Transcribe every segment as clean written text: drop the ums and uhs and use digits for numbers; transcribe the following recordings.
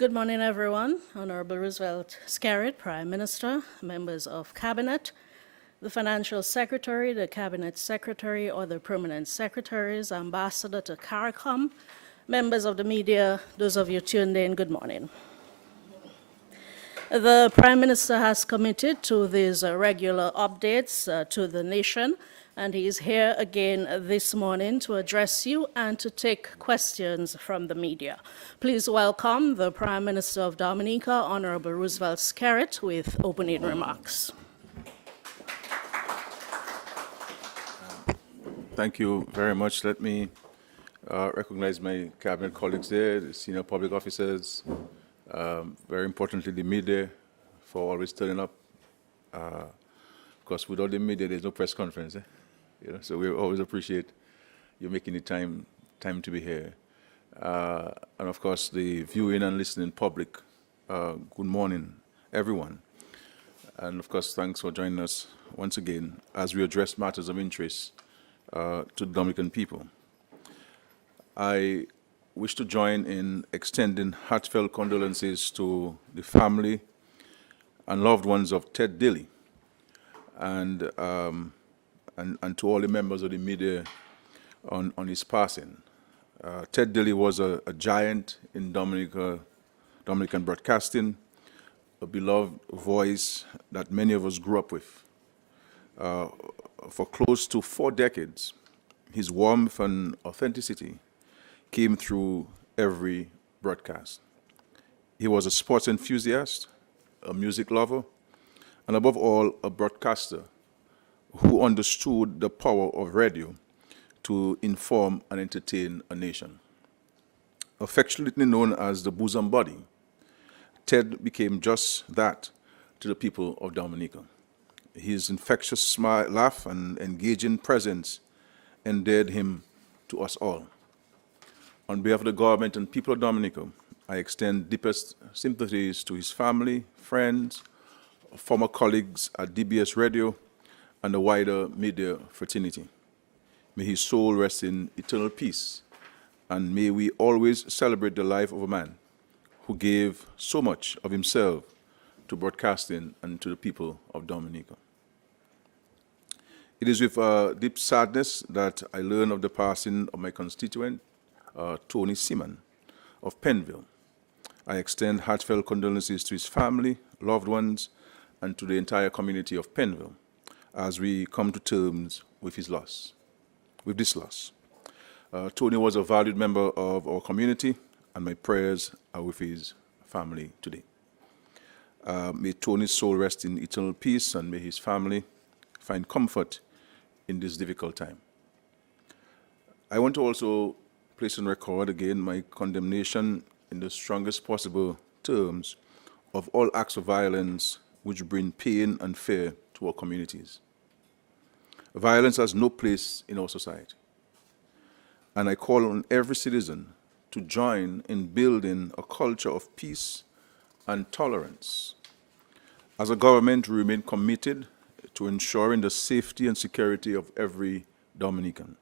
Good morning, everyone. Honorable Roosevelt Skerrit, Prime Minister, members of Cabinet, the Financial Secretary, the Cabinet Secretary or the Permanent Secretaries, Ambassador to CARICOM, members of the media, those of you tuned in, good morning. The Prime Minister has committed to these regular updates to the nation, and he is here again this morning to address you and to take questions from the media. Please welcome the Prime Minister of Dominica, Honorable Roosevelt Skerrit, with opening remarks. Thank you very much. Let me recognize my cabinet colleagues there, the senior public officers, very importantly the media, for always turning up. Because without the media, there's no press conference. So we always appreciate you making the time to be here. And of course, the viewing and listening public, good morning, everyone. And of course, thanks for joining us once again as we address matters of interest to the Dominican people. I wish to join in extending heartfelt condolences to the family and loved ones of Ted Dilly, and to all the members of the media on his passing. Ted Dilly was a giant in Dominican broadcasting, a beloved voice that many of us grew up with. For close to 4 decades, his warmth and authenticity came through every broadcast. He was a sports enthusiast, a music lover, and above all, a broadcaster who understood the power of radio to inform and entertain a nation. Affectionately known as the bosom buddy, Ted became just that to the people of Dominica. His infectious smile, laugh, and engaging presence endeared him to us all. On behalf of the government and people of Dominica, I extend deepest sympathies to his family, friends, former colleagues at DBS Radio, and the wider media fraternity. May his soul rest in eternal peace, and may we always celebrate the life of a man who gave so much of himself to broadcasting and to the people of Dominica. It is with deep sadness that I learn of the passing of my constituent, Tony Seaman of Pennville. I extend heartfelt condolences to his family, loved ones, and to the entire community of Pennville as we come to terms with this loss. Tony was a valued member of our community, and my prayers are with his family today. May Tony's soul rest in eternal peace, and may his family find comfort in this difficult time. I want to also place on record again my condemnation in the strongest possible terms of all acts of violence which bring pain and fear to our communities. Violence has no place in our society, and I call on every citizen to join in building a culture of peace and tolerance. As a government, we remain committed to ensuring the safety and security of every Dominican.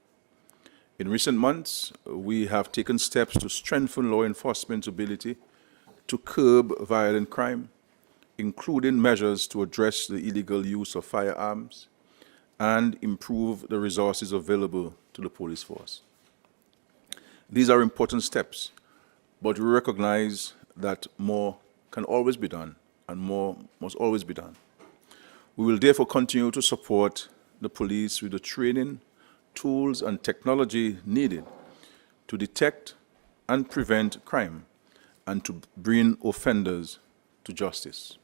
In recent months, we have taken steps to strengthen law enforcement's ability to curb violent crime, including measures to address the illegal use of firearms and improve the resources available to the police force. These are important steps, but we recognize that more can always be done and more must always be done. We will therefore continue to support the police with the training, tools, and technology needed to detect and prevent crime and to bring offenders to justice.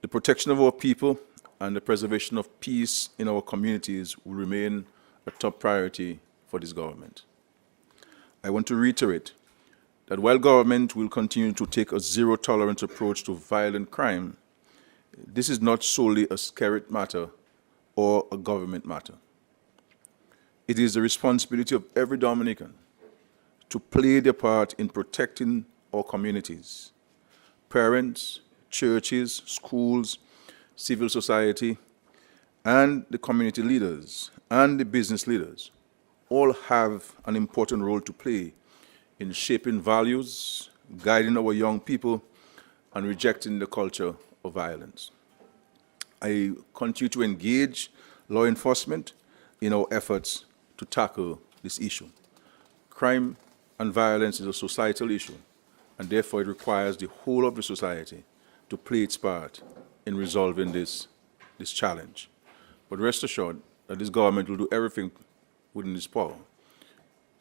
The protection of our people and the preservation of peace in our communities will remain a top priority for this government. I want to reiterate that while government will continue to take a zero-tolerance approach to violent crime, this is not solely a Skerrit matter or a government matter. It is the responsibility of every Dominican to play their part in protecting our communities. Parents, churches, schools, civil society, and the community leaders and the business leaders all have an important role to play in shaping values, guiding our young people, and rejecting the culture of violence. I continue to engage law enforcement in our efforts to tackle this issue. Crime and violence is a societal issue, and therefore it requires the whole of the society to play its part in resolving this challenge. But rest assured that this government will do everything within its power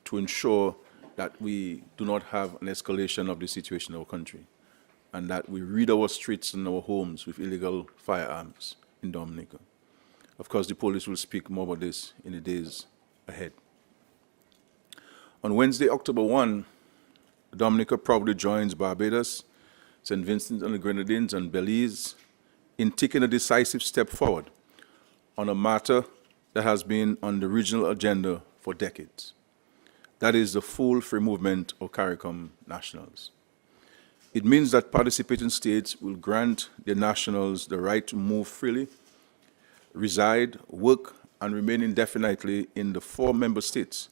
to ensure that we do not have an escalation of the situation in our country, and that we rid our streets and our homes with illegal firearms in Dominica. Of course, the police will speak more about this in the days ahead. On Wednesday, October 1, Dominica proudly joins Barbados, St. Vincent and the Grenadines, and Belize in taking a decisive step forward on a matter that has been on the regional agenda for decades. That is the full free movement of CARICOM nationals. It means that participating states will grant their nationals the right to move freely, reside, work, and remain indefinitely in the 4 member states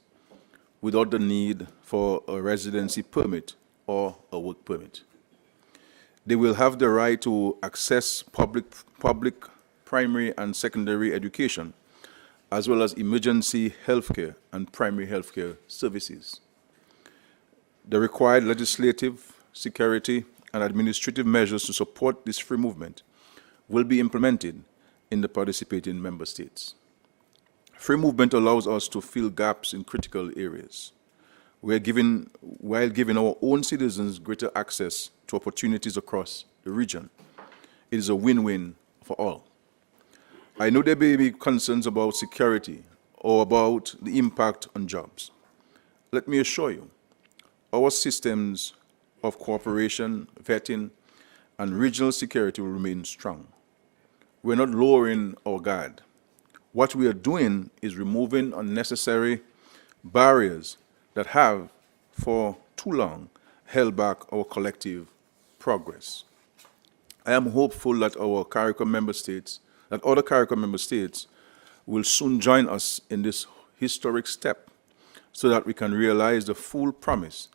without the need for a residency permit or a work permit. They will have the right to access public primary and secondary education, as well as emergency healthcare and primary healthcare services. The required legislative, security, and administrative measures to support this free movement will be implemented in the participating member states. Free movement allows us to fill gaps in critical areas, while giving our own citizens greater access to opportunities across the region. It is a win-win for all. I know there may be concerns about security or about the impact on jobs. Let me assure you, our systems of cooperation, vetting, and regional security will remain strong. We're not lowering our guard. What we are doing is removing unnecessary barriers that have, for too long, held back our collective progress. I am hopeful that other CARICOM member states will soon join us in this historic step so that we can realize the full promise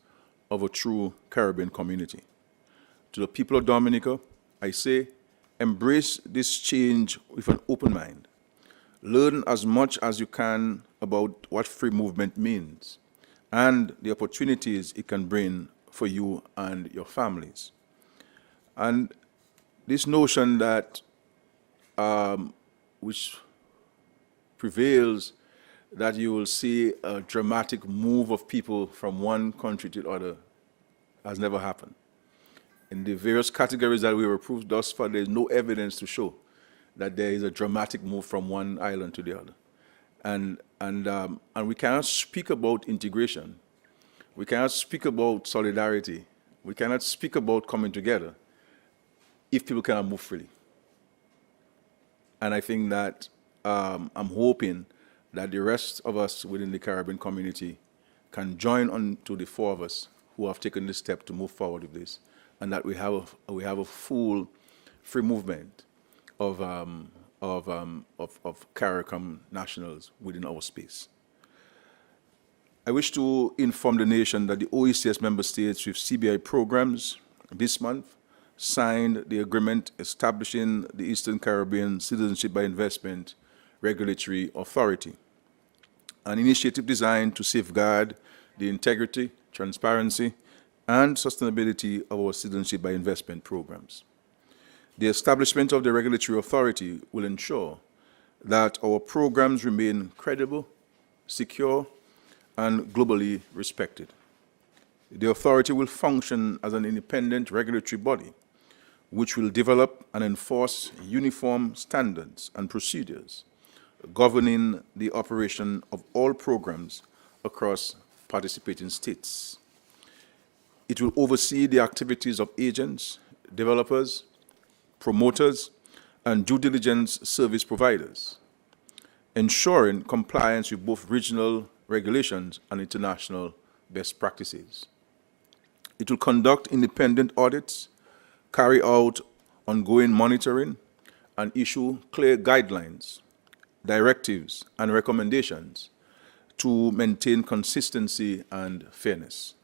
of a true Caribbean community. To the people of Dominica, I say, embrace this change with an open mind. Learn as much as you can about what free movement means and the opportunities it can bring for you and your families. And this notion that which prevails, that you will see a dramatic move of people from one country to the other, has never happened. In the various categories that we were approved thus far, there is no evidence to show that there is a dramatic move from one island to the other. And we cannot speak about integration. We cannot speak about solidarity. We cannot speak about coming together if people cannot move freely. And I think that I'm hoping that the rest of us within the Caribbean community can join on to the 4 of us who have taken this step to move forward with this, and that we have a full free movement of CARICOM nationals within our space. I wish to inform the nation that the OECS member states with CBI programs this month signed the agreement establishing the Eastern Caribbean Citizenship by Investment Regulatory Authority, an initiative designed to safeguard the integrity, transparency, and sustainability of our citizenship by investment programs. The establishment of the regulatory authority will ensure that our programs remain credible, secure, and globally respected. The authority will function as an independent regulatory body which will develop and enforce uniform standards and procedures governing the operation of all programs across participating states. It will oversee the activities of agents, developers, promoters, and due diligence service providers, ensuring compliance with both regional regulations and international best practices. It will conduct independent audits, carry out ongoing monitoring, and issue clear guidelines, directives, and recommendations to maintain consistency and fairness.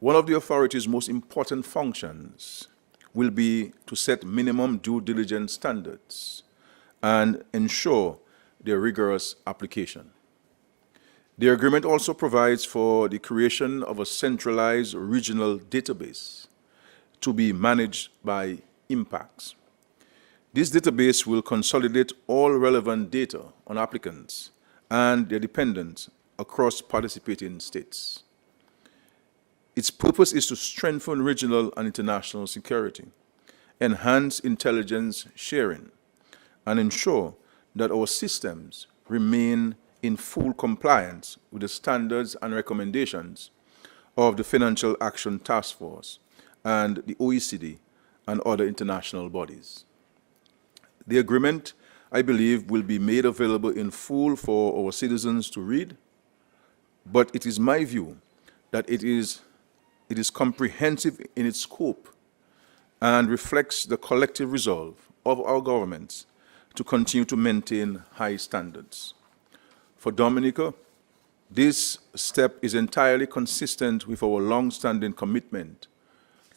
One of the authority's most important functions will be to set minimum due diligence standards and ensure their rigorous application. The agreement also provides for the creation of a centralized regional database to be managed by impacts. This database will consolidate all relevant data on applicants and their dependents across participating states. Its purpose is to strengthen regional and international security, enhance intelligence sharing, and ensure that our systems remain in full compliance with the standards and recommendations of the Financial Action Task Force and the OECD and other international bodies. The agreement, I believe, will be made available in full for our citizens to read, but it is my view that it is comprehensive in its scope and reflects the collective resolve of our governments to continue to maintain high standards. For Dominica, this step is entirely consistent with our long-standing commitment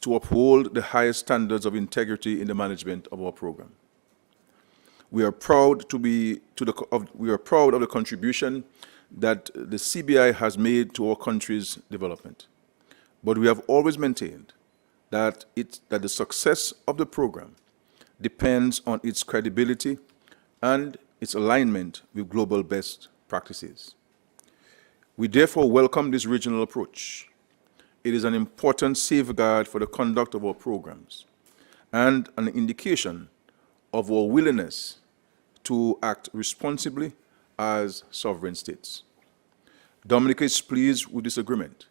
to uphold the highest standards of integrity in the management of our program. We are proud of the contribution that the CBI has made to our country's development, but we have always maintained that the success of the program depends on its credibility and its alignment with global best practices. We therefore welcome this regional approach. It is an important safeguard for the conduct of our programs and an indication of our willingness to act responsibly as sovereign states. Dominica is pleased with this agreement,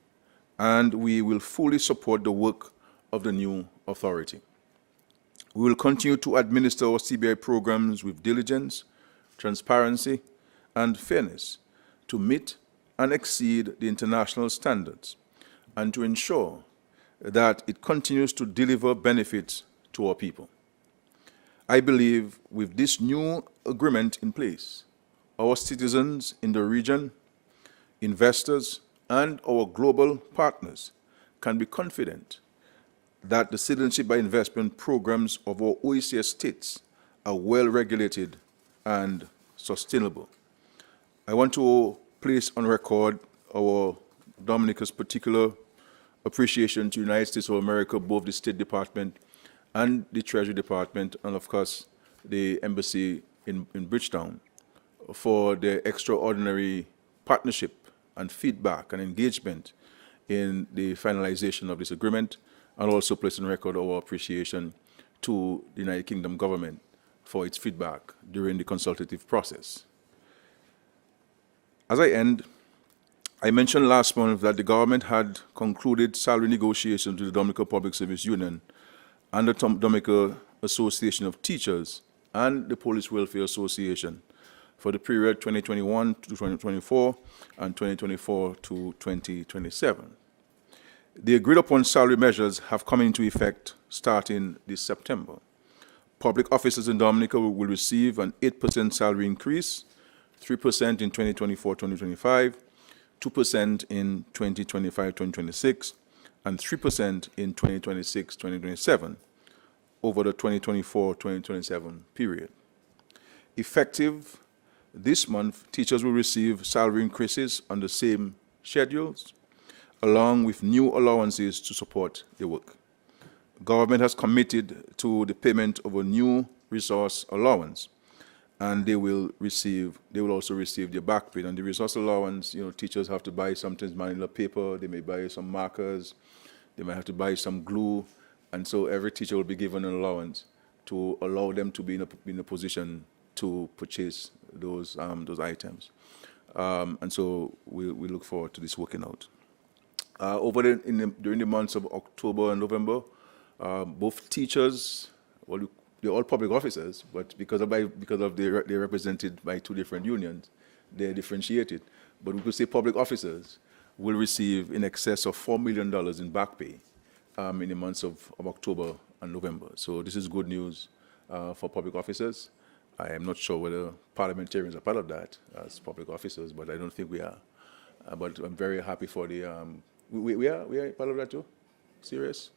and we will fully support the work of the new authority. We will continue to administer our CBI programs with diligence, transparency, and fairness to meet and exceed the international standards and to ensure that it continues to deliver benefits to our people. I believe with this new agreement in place, our citizens in the region, investors, and our global partners can be confident that the citizenship by investment programs of our OECS states are well regulated and sustainable. I want to place on record our Dominica's particular appreciation to the United States of America, both the State Department and the Treasury Department, and of course the Embassy in Bridgetown, for their extraordinary partnership and feedback and engagement in the finalization of this agreement, and also place on record our appreciation to the United Kingdom government for its feedback during the consultative process. As I end, I mentioned last month that the government had concluded salary negotiations with the Dominica Public Service Union and the Dominica Association of Teachers and the Police Welfare Association for the period 2021 to 2024 and 2024 to 2027. The agreed upon salary measures have come into effect starting this September. Public officers in Dominica will receive an 8% salary increase, 3% in 2024-2025, 2% in 2025-2026, and 3% in 2026-2027 over the 2024-2027 period. Effective this month, teachers will receive salary increases on the same schedules, along with new allowances to support their work. Government has committed to the payment of a new resource allowance, and they will also receive their back pay. And the resource allowance, teachers have to buy sometimes manila paper, they may buy some markers, they might have to buy some glue, and so every teacher will be given an allowance to allow them to be in a position to purchase those items. And so we look forward to this working out. During the months of October and November, both teachers, well, they're all public officers, but because they're represented by two different unions, they're differentiated. But we could say public officers will receive in excess of $4 million in back pay in the months of October and November. So this is good news for public officers. I am not sure whether parliamentarians are part of that as public officers, but I don't think we are. But I'm very happy for the We are part of that too? Serious?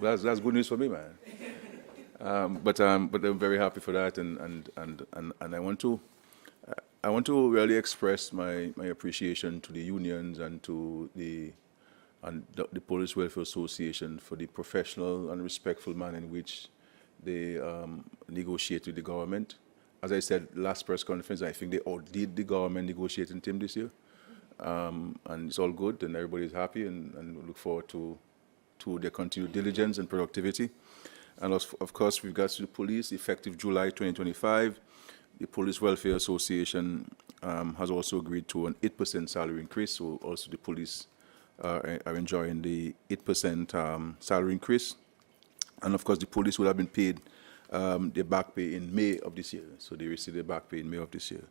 That's good news for me, man. But I'm very happy for that, and I want to really express my appreciation to the unions and to the Police Welfare Association for the professional and respectful manner in which they negotiate with the government. As I said last press conference, I think they outdid the government negotiating team this year. And it's all good, and everybody's happy, and we look forward to their continued diligence and productivity. And of course, with regards to the police, effective July 2025, the Police Welfare Association has also agreed to an 8% salary increase, so also the police are enjoying the 8% salary increase. And of course, the police will have been paid their back pay in May of this year, so they received their back pay in May of this year.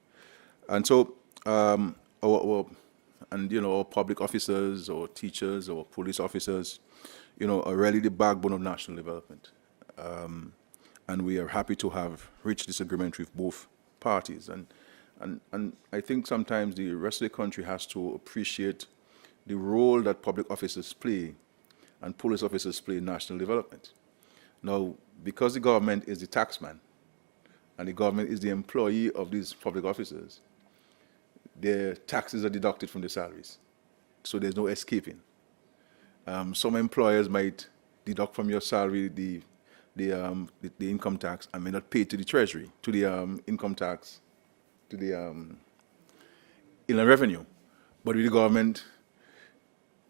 And so, our public officers or teachers or police officers, are really the backbone of national development. And we are happy to have reached this agreement with both parties. And I think sometimes the rest of the country has to appreciate the role that public officers play and police officers play in national development. Now, because the government is the taxman and the government is the employee of these public officers, their taxes are deducted from their salaries, so there's no escaping. Some employers might deduct from your salary the income tax and may not pay to the treasury, to the income tax, to the inland revenue. But with the government,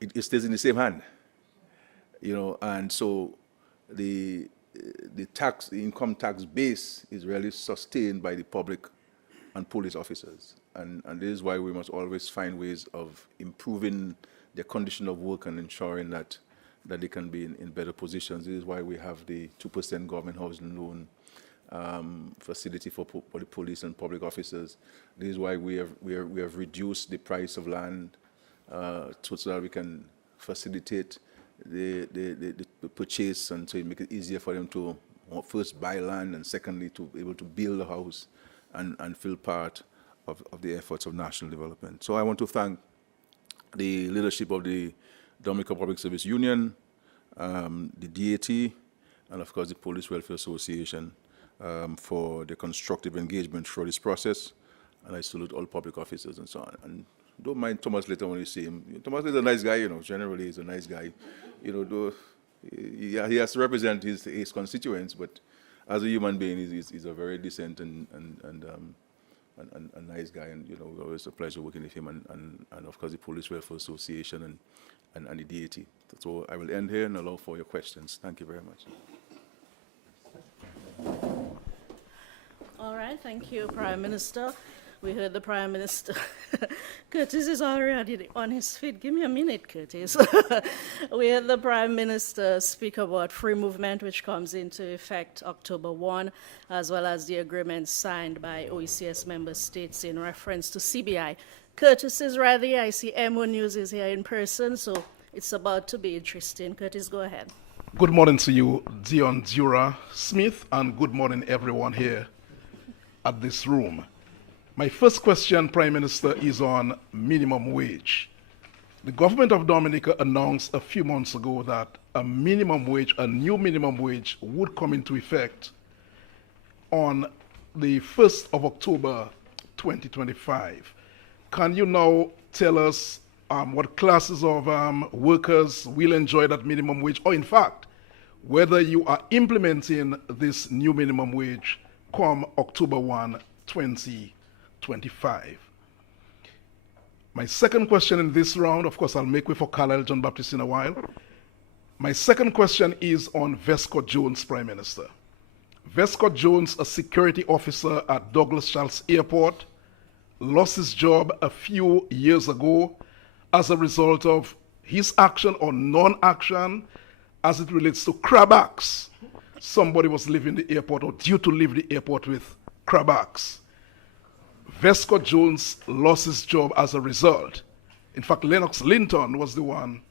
it stays in the same hand, and so the income tax base is really sustained by the public and police officers. And this is why we must always find ways of improving their condition of work and ensuring that they can be in better positions. This is why we have the 2% government housing loan facility for the police and public officers. This is why we have reduced the price of land so that we can facilitate the purchase, and so make it easier for them to first buy land and secondly to be able to build a house and feel part of the efforts of national development. So I want to thank the leadership of the Dominica Public Service Union, the DAT, and of course the Police Welfare Association for their constructive engagement through this process. And I salute all public officers and so on. And don't mind Thomas later when you see him. Thomas is a nice guy, generally he's a nice guy. Though he has to represent his constituents, but as a human being, he's a very decent and nice guy, and it's always a pleasure working with him, and of course the Police Welfare Association and the DAT. So I will end here and allow for your questions. Thank you very much. All right, thank you, Prime Minister. We heard the Prime Minister. Curtis is already on his feet. Give me a minute, Curtis. We heard the Prime Minister speak about free movement, which comes into effect October 1, as well as the agreement signed by OECS member states in reference to CBI. Curtis is ready. I see MO News is here in person, so it's about to be interesting. Curtis, go ahead. Good morning to you, Dion Dura Smith, and good morning everyone here at this room. My first question, Prime Minister, is on minimum wage. The government of Dominica announced a few months ago that a new minimum wage would come into effect on the 1st of October 2025. Can you now tell us what classes of workers will enjoy that minimum wage, or in fact, whether you are implementing this new minimum wage come October 1, 2025. My second question in this round, of course, I'll make way for Carlisle John Baptist in a while. My second question is on Vescott Jones, Prime Minister. Vescott Jones, a security officer at Douglas Charles Airport, lost his job a few years ago as a result of his action or non-action as it relates to crab acts. Somebody was leaving the airport or due to leave the airport with crab acts. Vescott Jones lost his job as a result. In fact, Lennox Linton was the one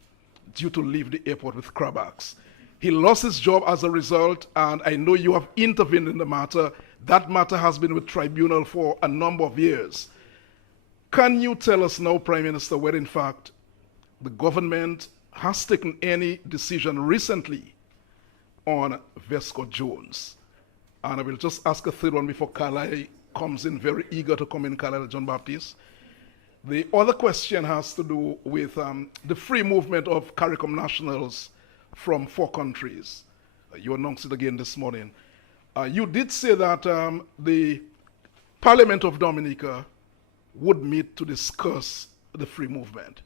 due to leave the airport with crab acts. He lost his job as a result, and I know you have intervened in the matter. That matter has been with tribunal for a number of years. Can you tell us now, Prime Minister, whether in fact the government has taken any decision recently on Vesco Jones. And I will just ask a third one before Carlyle comes in, very eager to come in, Carlyle John Baptist. The other question has to do with the free movement of CARICOM nationals from 4 countries. You announced it again this morning. You did say that the Parliament of Dominica would meet to discuss the free movement.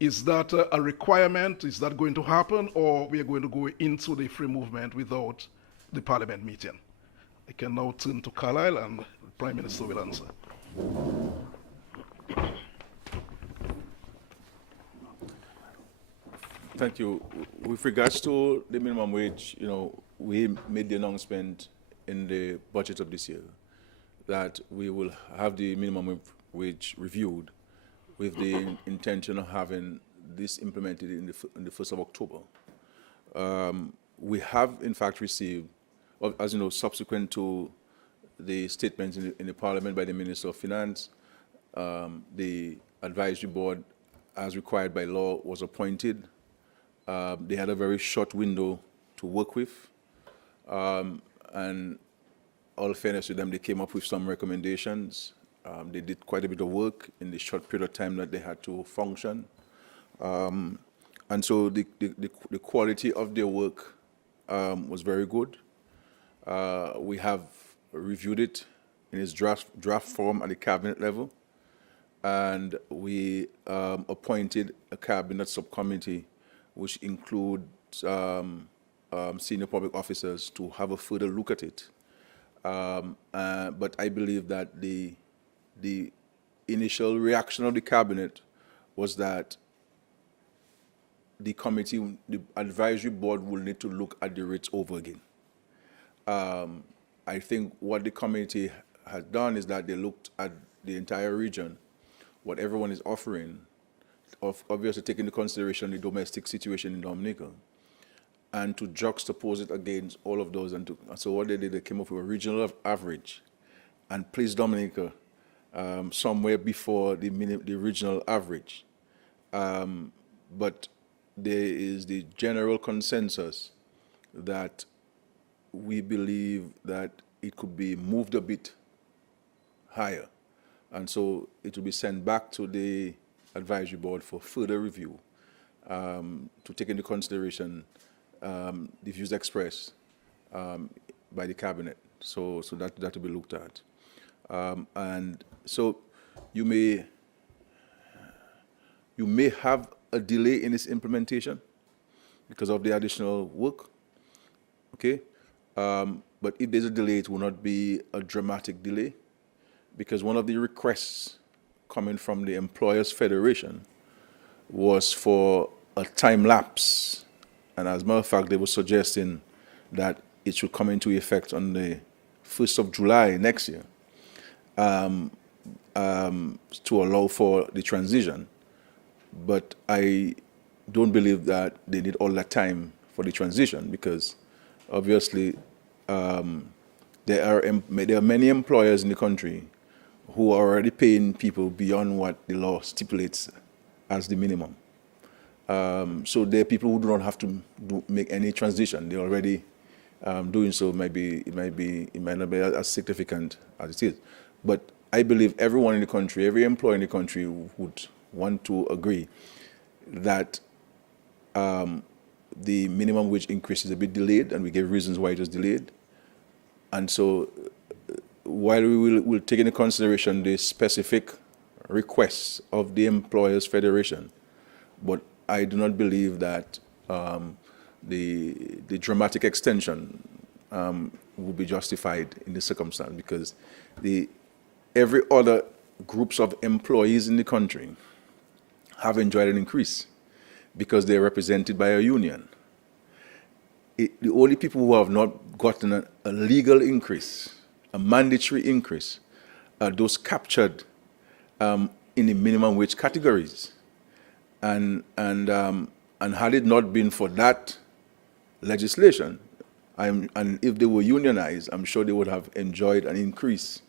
Is that a requirement? Is that going to happen, or we are going to go into the free movement without the Parliament meeting? I can now turn to Carlyle, and the Prime Minister will answer. Thank you. With regards to the minimum wage, we made the announcement in the budget of this year that we will have the minimum wage reviewed with the intention of having this implemented in the 1st of October. We have, in fact, received, as you know, subsequent to the statements in the Parliament by the Minister of Finance, the advisory board, as required by law, was appointed. They had a very short window to work with, and all fairness to them, they came up with some recommendations. They did quite a bit of work in the short period of time that they had to function. And so the quality of their work was very good. We have reviewed it in its draft form at the cabinet level, and we appointed a cabinet subcommittee which includes senior public officers to have a further look at it. But I believe that the initial reaction of the cabinet was that the committee, the advisory board, will need to look at the rates over again. I think what the committee has done is that they looked at the entire region, what everyone is offering, obviously taking into consideration the domestic situation in Dominica, and to juxtapose it against all of those. And so what they did, they came up with a regional average and placed Dominica somewhere before the regional average. But there is the general consensus that we believe that it could be moved a bit higher. And so it will be sent back to the advisory board for further review to take into consideration the views expressed by the cabinet. So that will be looked at. And so you may have a delay in its implementation because of the additional work, okay? But if there's a delay, it will not be a dramatic delay, because one of the requests coming from the Employers Federation was for a time lapse. And as a matter of fact, they were suggesting that it should come into effect on the 1st of July next year to allow for the transition. But I don't believe that they need all that time for the transition, because obviously there are many employers in the country who are already paying people beyond what the law stipulates as the minimum. So there are people who do not have to make any transition. They're already doing so. It might not be as significant as it is. But I believe everyone in the country, every employer in the country would want to agree that the minimum wage increase is a bit delayed, and we gave reasons why it was delayed. And so while we will take into consideration the specific requests of the Employers Federation, but I do not believe that the dramatic extension will be justified in this circumstance, because every other groups of employees in the country have enjoyed an increase because they're represented by a union. The only people who have not gotten a legal increase, a mandatory increase, are those captured in the minimum wage categories. And had it not been for that legislation, and if they were unionized, I'm sure they would have enjoyed an increase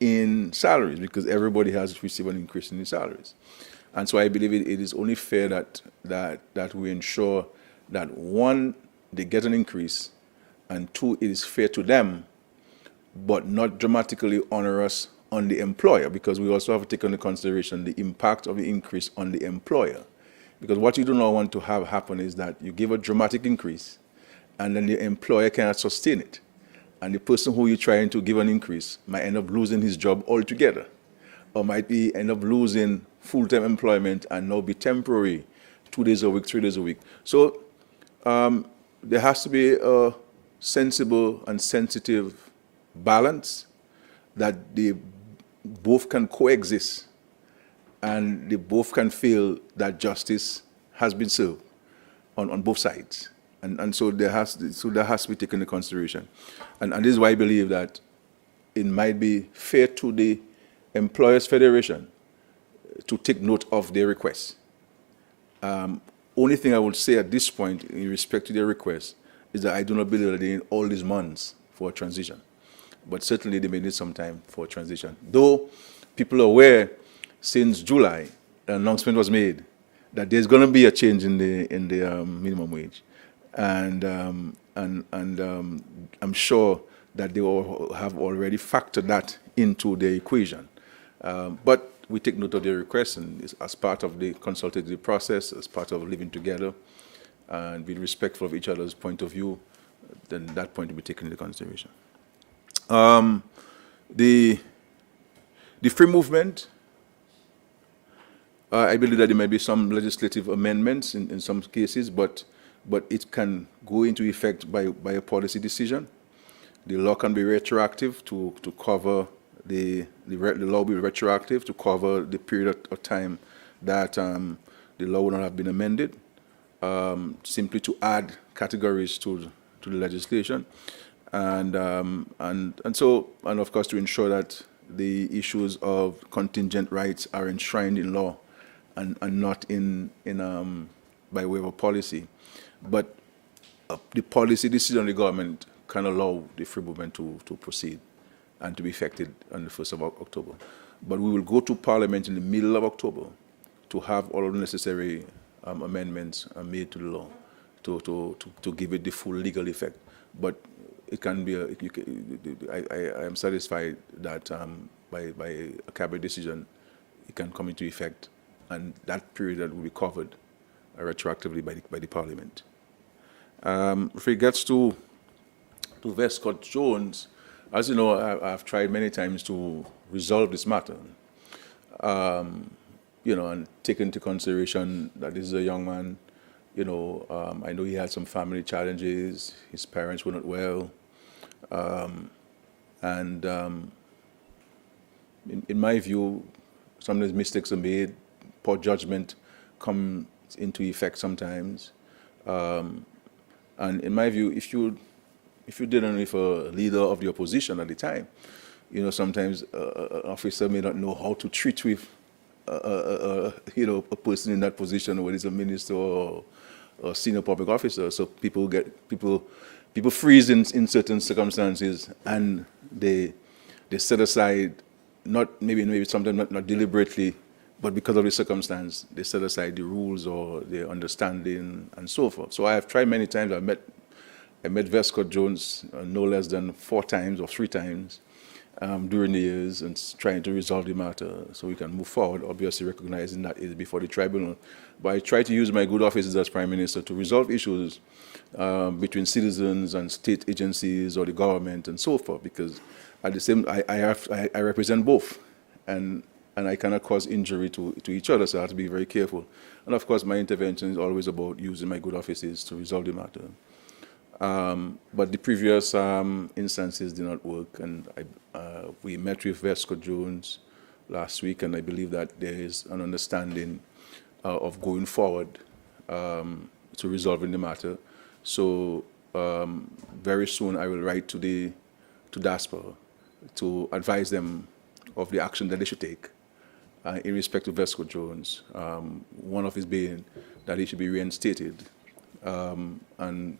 in salaries, because everybody has received an increase in their salaries. And so I believe it is only fair that we ensure that, one, they get an increase, and two, it is fair to them, but not dramatically onerous on the employer, because we also have to take into consideration the impact of the increase on the employer. Because what you do not want to have happen is that you give a dramatic increase, and then the employer cannot sustain it. And the person who you're trying to give an increase might end up losing his job altogether, or might end up losing full-time employment and now be temporary, 2 days a week, 3 days a week. So there has to be a sensible and sensitive balance that they both can coexist and they both can feel that justice has been served on both sides. And so that has to be taken into consideration. And this is why I believe that it might be fair to the Employers Federation to take note of their requests. Only thing I would say at this point in respect to their request is that I do not believe that they need all these months for a transition. But certainly they may need some time for a transition. Though people are aware since July, an announcement was made that there's going to be a change in the minimum wage. And I'm sure that they all have already factored that into the equation. But we take note of their requests, and as part of the consultative process, as part of living together, and being respectful of each other's point of view, then that point will be taken into consideration. The free movement, I believe that there may be some legislative amendments in some cases, but it can go into effect by a policy decision. The law can be retroactive to cover the law will be retroactive to cover the period of time that the law would not have been amended, simply to add categories to the legislation, and of course to ensure that the issues of contingent rights are enshrined in law and not in by way of a policy. But the policy decision of the government can allow the free movement to proceed and to be effected on the 1st of October. But we will go to Parliament in the middle of October to have all of the necessary amendments made to the law to give it the full legal effect. But it can be, I am satisfied that by a cabinet decision, it can come into effect, and that period will be covered retroactively by the Parliament. With regards to Westcott Jones, as you know, I've tried many times to resolve this matter, and take into consideration that this is a young man. I know he had some family challenges. His parents were not well, and in my view, sometimes mistakes are made. Poor judgment comes into effect sometimes, and in my view, if you're dealing with a leader of the opposition at the time, sometimes an officer may not know how to treat with a person in that position, whether it's a minister or a senior public officer. So people freeze in certain circumstances, and they set aside, maybe sometimes not deliberately, but because of the circumstance, they set aside the rules or the understanding and so forth. So I have tried many times. I met Westcott Jones no less than 4 times or 3 times during the years, and trying to resolve the matter so we can move forward, obviously recognizing that it is before the tribunal. But I try to use my good offices as Prime Minister to resolve issues between citizens and state agencies or the government and so forth, because at the same I represent both, and I cannot cause injury to each other, so I have to be very careful. And of course, my intervention is always about using my good offices to resolve the matter. But the previous instances did not work, and we met with Westcott Jones last week, and I believe that there is an understanding of going forward to resolving the matter. So very soon I will write to DASPA to advise them of the action that they should take in respect to Westcott Jones. One of his being that he should be reinstated and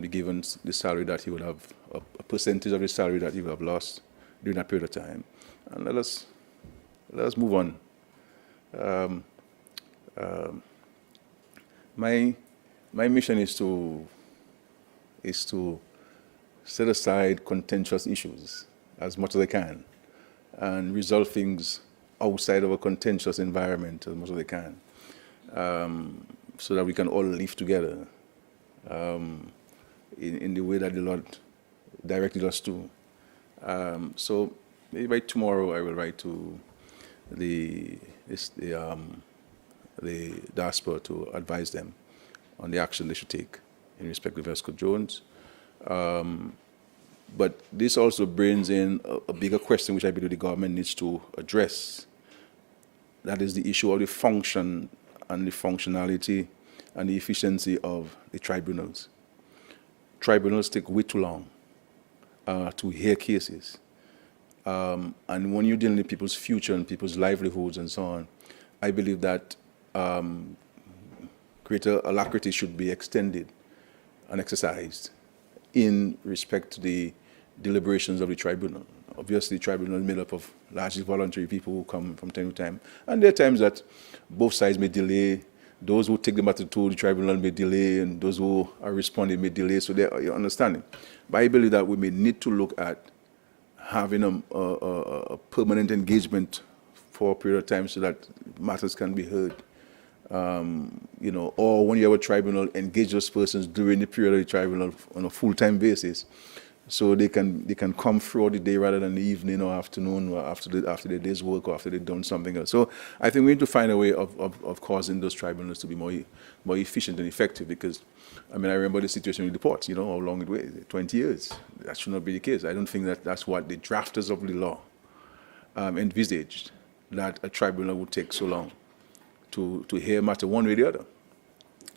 be given the salary that he would have, a percentage of the salary that he would have lost during that period of time. And let us move on. My mission is to set aside contentious issues as much as I can and resolve things outside of a contentious environment as much as I can, so that we can all live together in the way that the Lord directed us to. So maybe by tomorrow I will write to the diaspora to advise them on the action they should take in respect to Vesco Jones. But this also brings in a bigger question which I believe the government needs to address. That is the issue of the function and the functionality and the efficiency of the tribunals. Tribunals take way too long to hear cases. And when you're dealing with people's future and people's livelihoods and so on, I believe that greater alacrity should be extended and exercised in respect to the deliberations of the tribunal. Obviously, the tribunal is made up of largely voluntary people who come from time to time. And there are times that both sides may delay. Those who take the matter to the tribunal may delay, and those who are responding may delay. So you're understanding. But I believe that we may need to look at having a permanent engagement for a period of time so that matters can be heard. Or when you have a tribunal, engage those persons during the period of the tribunal on a full-time basis, so they can come throughout the day rather than the evening or afternoon or after the day's work or after they've done something else. So I think we need to find a way of causing those tribunals to be more efficient and effective, because, I remember the situation with the ports, how long it was, 20 years. That should not be the case. I don't think that that's what the drafters of the law envisaged, that a tribunal would take so long to hear a matter one way or the other.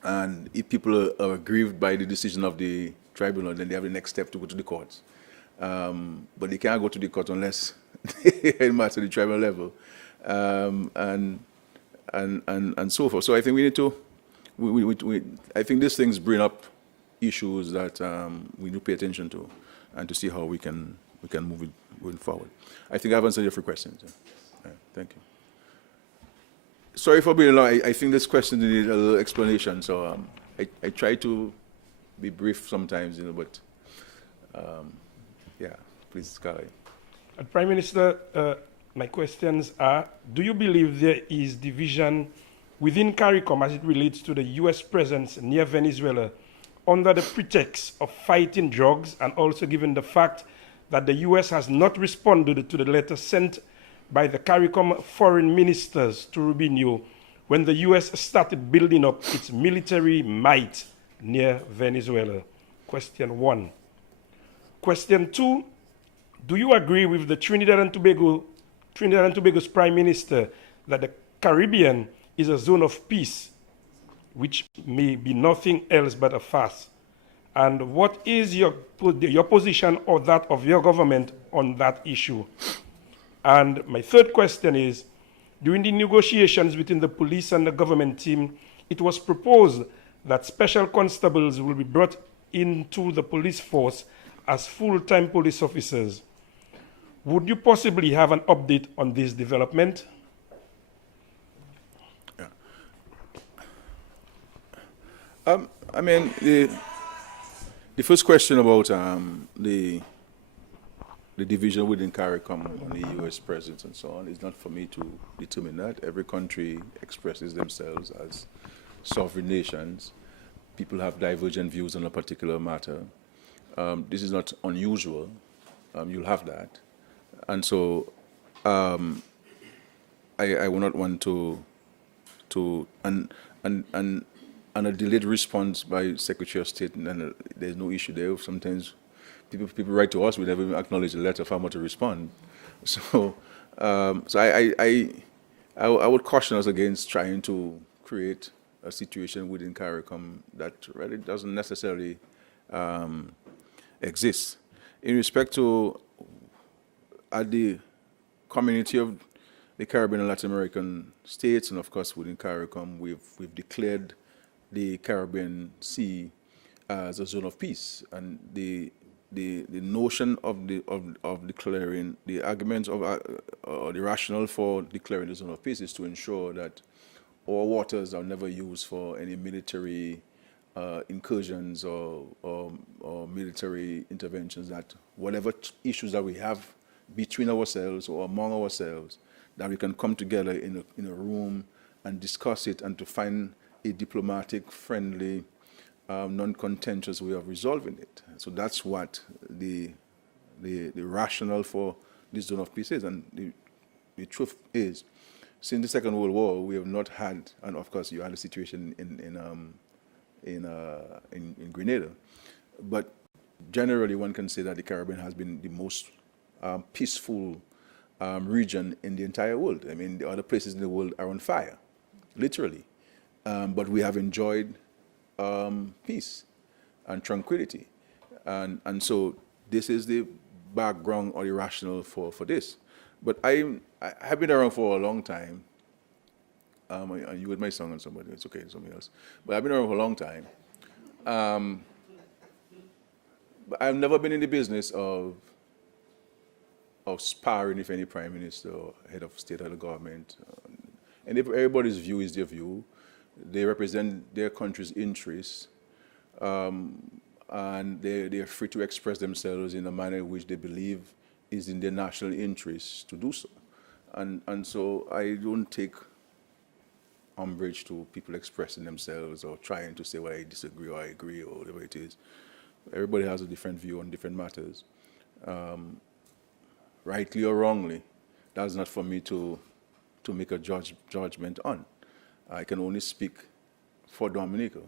And if people are aggrieved by the decision of the tribunal, then they have the next step to go to the courts. But they can't go to the court unless it matters at the tribunal level, and so forth. So I think we need to. I think these things bring up issues that we need to pay attention to, and to see how we can move it going forward. I think I've answered your few questions. Thank you. Sorry for being long. I think this question needs a little explanation, so I try to be brief sometimes, but please, Sky. Prime Minister, my questions are, do you believe there is division within CARICOM as it relates to the U.S. presence near Venezuela under the pretext of fighting drugs, and also given the fact that the U.S. has not responded to the letter sent by the CARICOM foreign ministers to Rubio when the U.S. started building up its military might near Venezuela? Question 1. Question 2, do you agree with the Trinidad and Tobago's Prime Minister that the Caribbean is a zone of peace, which may be nothing else but a farce? And what is your position or that of your government on that issue? And my third question is, during the negotiations between the police and the government team, it was proposed that special constables will be brought into the police force as full-time police officers. Would you possibly have an update on this development? The first question about the division within CARICOM on the U.S. presence and so on is not for me to determine that. Every country expresses themselves as sovereign nations. People have divergent views on a particular matter. This is not unusual. You'll have that. And so I would not want and a delayed response by Secretary of State, and there's no issue there. Sometimes people write to us, we never even acknowledge the letter for how much to respond. So, I would caution us against trying to create a situation within CARICOM that really doesn't necessarily exist. In respect to the community of the Caribbean and Latin American states, and of course within CARICOM, we've declared the Caribbean Sea as a zone of peace, and the notion of declaring the arguments of or the rationale for declaring the zone of peace is to ensure that our waters are never used for any military incursions or military interventions. That whatever issues that we have between ourselves or among ourselves, that we can come together in a room and discuss it and to find a diplomatic, friendly, non-contentious way of resolving it. So that's what the rationale for this zone of peace is. And the truth is, since the Second World War, we have not had, and of course you had a situation in Grenada, but generally one can say that the Caribbean has been the most peaceful region in the entire world. I mean, the other places in the world are on fire, literally. But we have enjoyed peace and tranquility. And so this is the background or the rationale for this. But I have been around for a long time. You with my song on somebody, it's okay, somebody else. But I've been around for a long time. But I've never been in the business of sparring with any prime minister or head of state or the government. And if everybody's view is their view, they represent their country's interests, and they're free to express themselves in a manner in which they believe is in their national interests to do so. And so I don't take umbrage to people expressing themselves or trying to say, well, I disagree or I agree or whatever it is. Everybody has a different view on different matters. Rightly or wrongly, that's not for me to make a judgment on. I can only speak for Dominica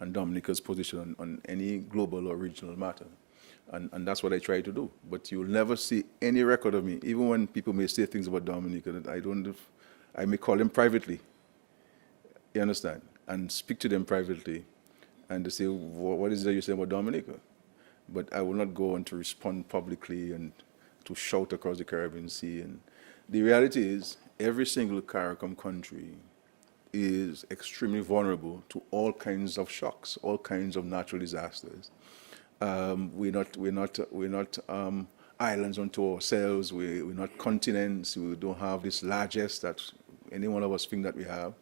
and Dominica's position on any global or regional matter. And that's what I try to do. But you'll never see any record of me, even when people may say things about Dominica that I may call them privately. You understand? And speak to them privately. And they say, what is it you say about Dominica? But I will not go on to respond publicly and to shout across the Caribbean Sea. And the reality is, every single CARICOM country is extremely vulnerable to all kinds of shocks, all kinds of natural disasters. We're not islands unto ourselves. We're not continents. We don't have this largesse that any one of us think that we have.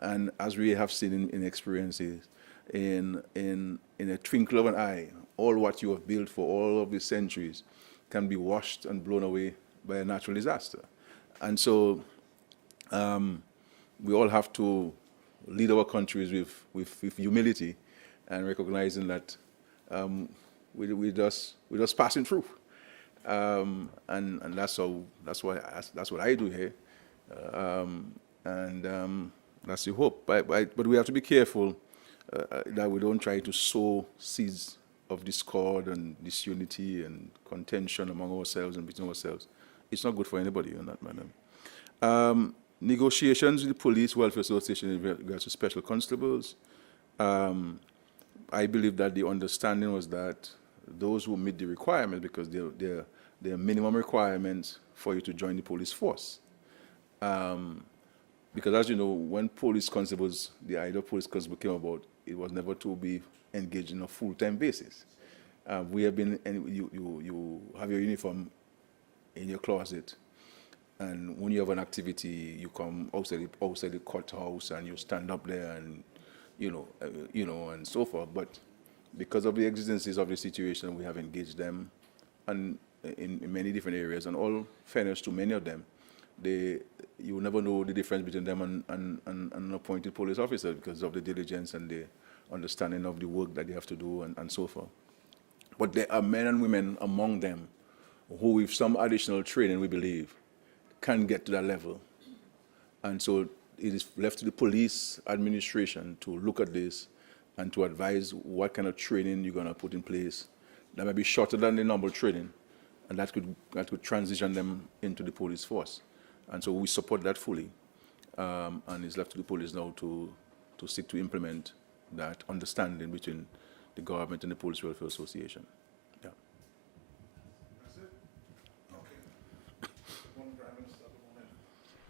And as we have seen in experiences, in a twinkle of an eye, all what you have built for all of these centuries can be washed and blown away by a natural disaster. And so we all have to lead our countries with humility and recognizing that we're just passing through. And that's what I do here. That's the hope. But we have to be careful that we don't try to sow seeds of discord and disunity and contention among ourselves and between ourselves. It's not good for anybody in that manner. Negotiations with the Police Welfare Association in regards to special constables. I believe that the understanding was that those who meet the requirements, because there are minimum requirements for you to join the police force. Because as you know, when police constables, the idea of police constable came about, it was never to be engaged in a full-time basis. We have been, and you have your uniform in your closet, and when you have an activity, you come outside the courthouse and you stand up there and and so forth. But because of the exigencies of the situation, we have engaged them, and in many different areas. And all fairness to many of them, you will never know the difference between them and an appointed police officer because of the diligence and the understanding of the work that they have to do and so forth. But there are men and women among them who, with some additional training, we believe, can get to that level. And so it is left to the police administration to look at this and to advise what kind of training you're going to put in place that may be shorter than the normal training, and that could transition them into the police force. And so we support that fully. And it's left to the police now to seek to implement that understanding between the government and the Police Welfare Association. Yeah. That's it? Okay.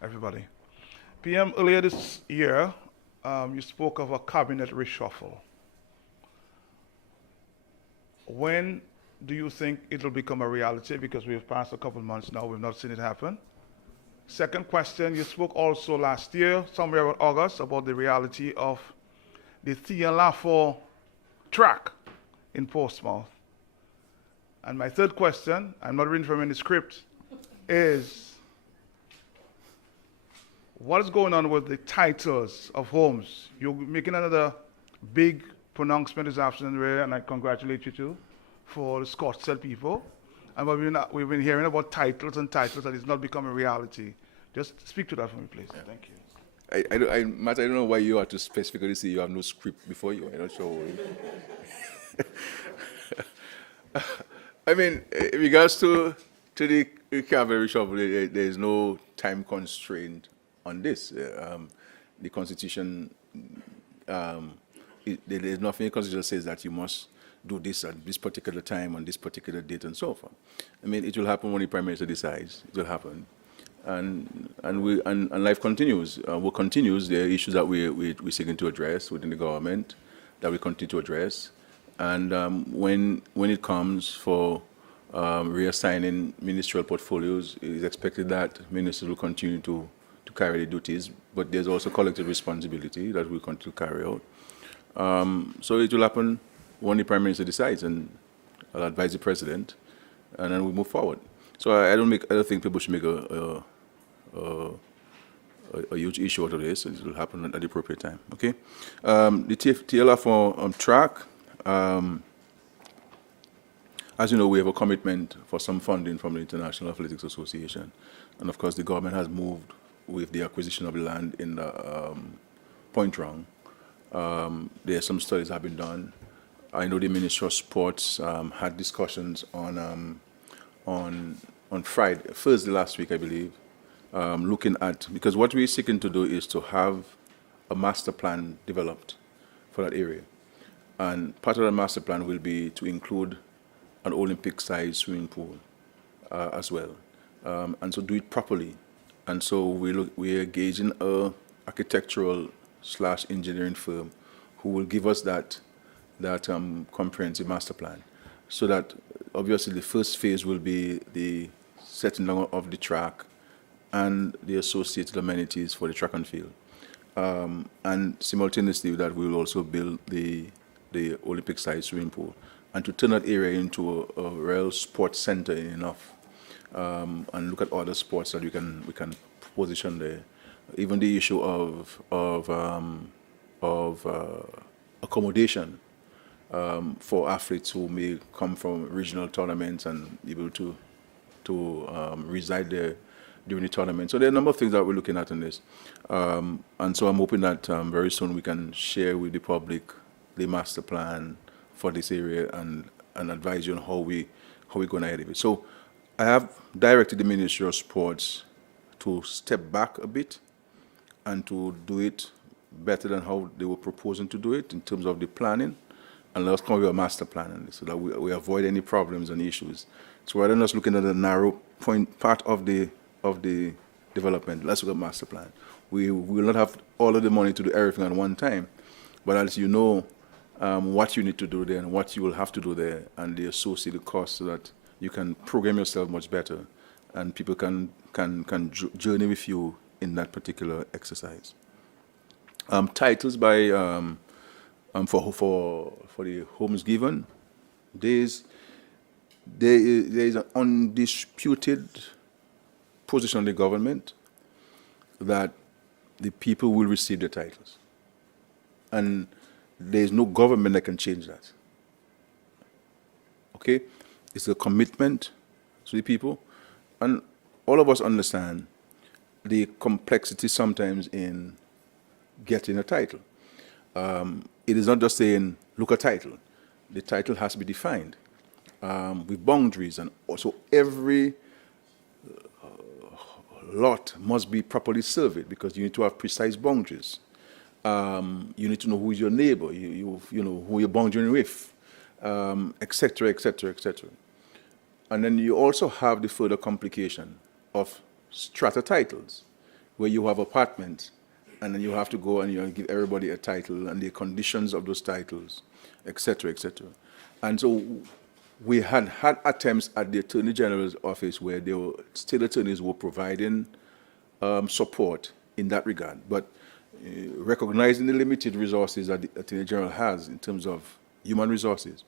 Everybody. PM, earlier this year, you spoke of a cabinet reshuffle. When do you think it'll become a reality? Because we've passed a couple months now, we've not seen it happen. Second question, you spoke also last year, somewhere around August, about the reality of the Thea Laffour track in Portsmouth. And my third question, I'm not reading from any script, is what is going on with the titles of homes? You're making another big pronouncement this afternoon, and I congratulate you too, for the Scottsdale people. And we've been hearing about titles, and it's not becoming a reality. Just speak to that for me, please. Yeah. Thank you. Matt, I don't know why you have to specifically say you have no script before you. I'm not sure. I mean, in regards to the cavalry shop, there is no time constraint on this. The Constitution, there's nothing in the Constitution that says that you must do this at this particular time on this particular date and so forth. I mean, it will happen when the Prime Minister decides. It will happen. And life continues. What continues, there are issues that we're seeking to address within the government that we continue to address. And when it comes for reassigning ministerial portfolios, it is expected that ministers will continue to carry the duties, but there's also collective responsibility that we continue to carry out. So it will happen when the Prime Minister decides, and I'll advise the President, and then we move forward. So I don't think people should make a huge issue out of this. It will happen at the appropriate time. Okay. The TLR for track. As you know, we have a commitment for some funding from the International Athletics Association, and of course, the government has moved with the acquisition of the land in the Point Round. There are some studies have been done. I know the Ministry of Sports had discussions on Friday, Thursday last week, I believe, looking at, because what we're seeking to do is to have a master plan developed for that area. And part of the master plan will be to include an Olympic-sized swimming pool as well, and so do it properly. And so we're engaging a architectural/engineering firm who will give us that comprehensive master plan, so that obviously the first phase will be the setting down of the track and the associated amenities for the track and field. And simultaneously with that, we will also build the Olympic-sized swimming pool, and to turn that area into a real sports center enough, and look at other sports that we can position there. Even the issue of accommodation for athletes who may come from regional tournaments and be able to reside there during the tournament. So there are a number of things that we're looking at in this. And so I'm hoping that very soon we can share with the public the master plan for this area and advise you on how we're going ahead of it. So I have directed the Ministry of Sports to step back a bit and to do it better than how they were proposing to do it in terms of the planning, and let's come with a master plan on this so that we avoid any problems and issues. So rather than us looking at the narrow part of the development, let's look at master plan. We will not have all of the money to do everything at one time, but as you know, what you need to do there and what you will have to do there and the associated costs, so that you can program yourself much better and people can journey with you in that particular exercise. Titles by for the homes given, there is an undisputed position of the government that the people will receive the titles, and there is no government that can change that. Okay, it's a commitment to the people, and all of us understand the complexity sometimes in getting a title. It is not just saying, look, a title. The title has to be defined with boundaries, and also every lot must be properly surveyed, because you need to have precise boundaries. You need to know who is your neighbor, you know who you're boundary with, et cetera, et cetera, et cetera. And then you also have the further complication of strata titles, where you have apartments, and then you have to go and you give everybody a title and the conditions of those titles, et cetera, et cetera. And so we had attempts at the Attorney General's office where state attorneys were providing support in that regard. But recognizing the limited resources that the Attorney General has in terms of human resources,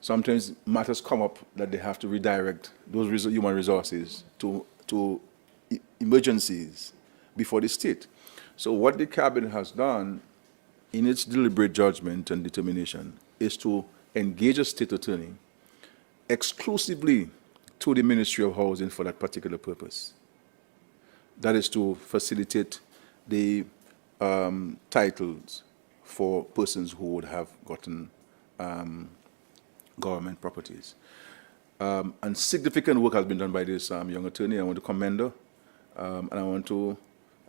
sometimes matters come up that they have to redirect those human resources to emergencies before the state. So what the cabinet has done in its deliberate judgment and determination is to engage a state attorney exclusively to the Ministry of Housing for that particular purpose. That is to facilitate the titles for persons who would have gotten government properties. And significant work has been done by this young attorney. I want to commend her. And I want to,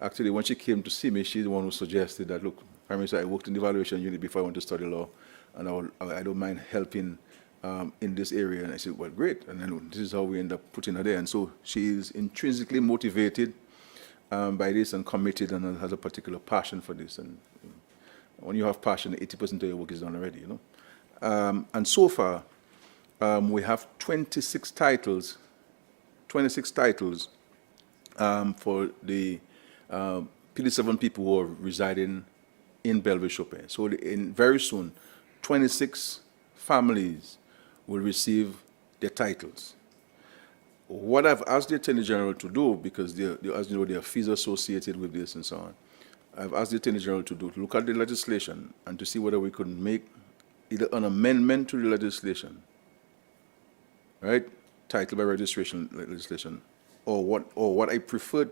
actually, when she came to see me, she's the one who suggested that, look, Prime Minister, I worked in the evaluation unit before I went to study law, and I don't mind helping in this area. And I said, well, great. And then this is how we end up putting her there. And so she is intrinsically motivated by this and committed and has a particular passion for this. And when you have passion, 80% of your work is done already, you know. And so far, we have 26 titles for the PD7 people who are residing in Belleville-Chopin. So very soon, 26 families will receive their titles. What I've asked the Attorney General to do, because as you know, there are fees associated with this and so on, I've asked the Attorney General to look at the legislation and to see whether we could make either an amendment to the legislation, right, title by registration legislation, or what I preferred,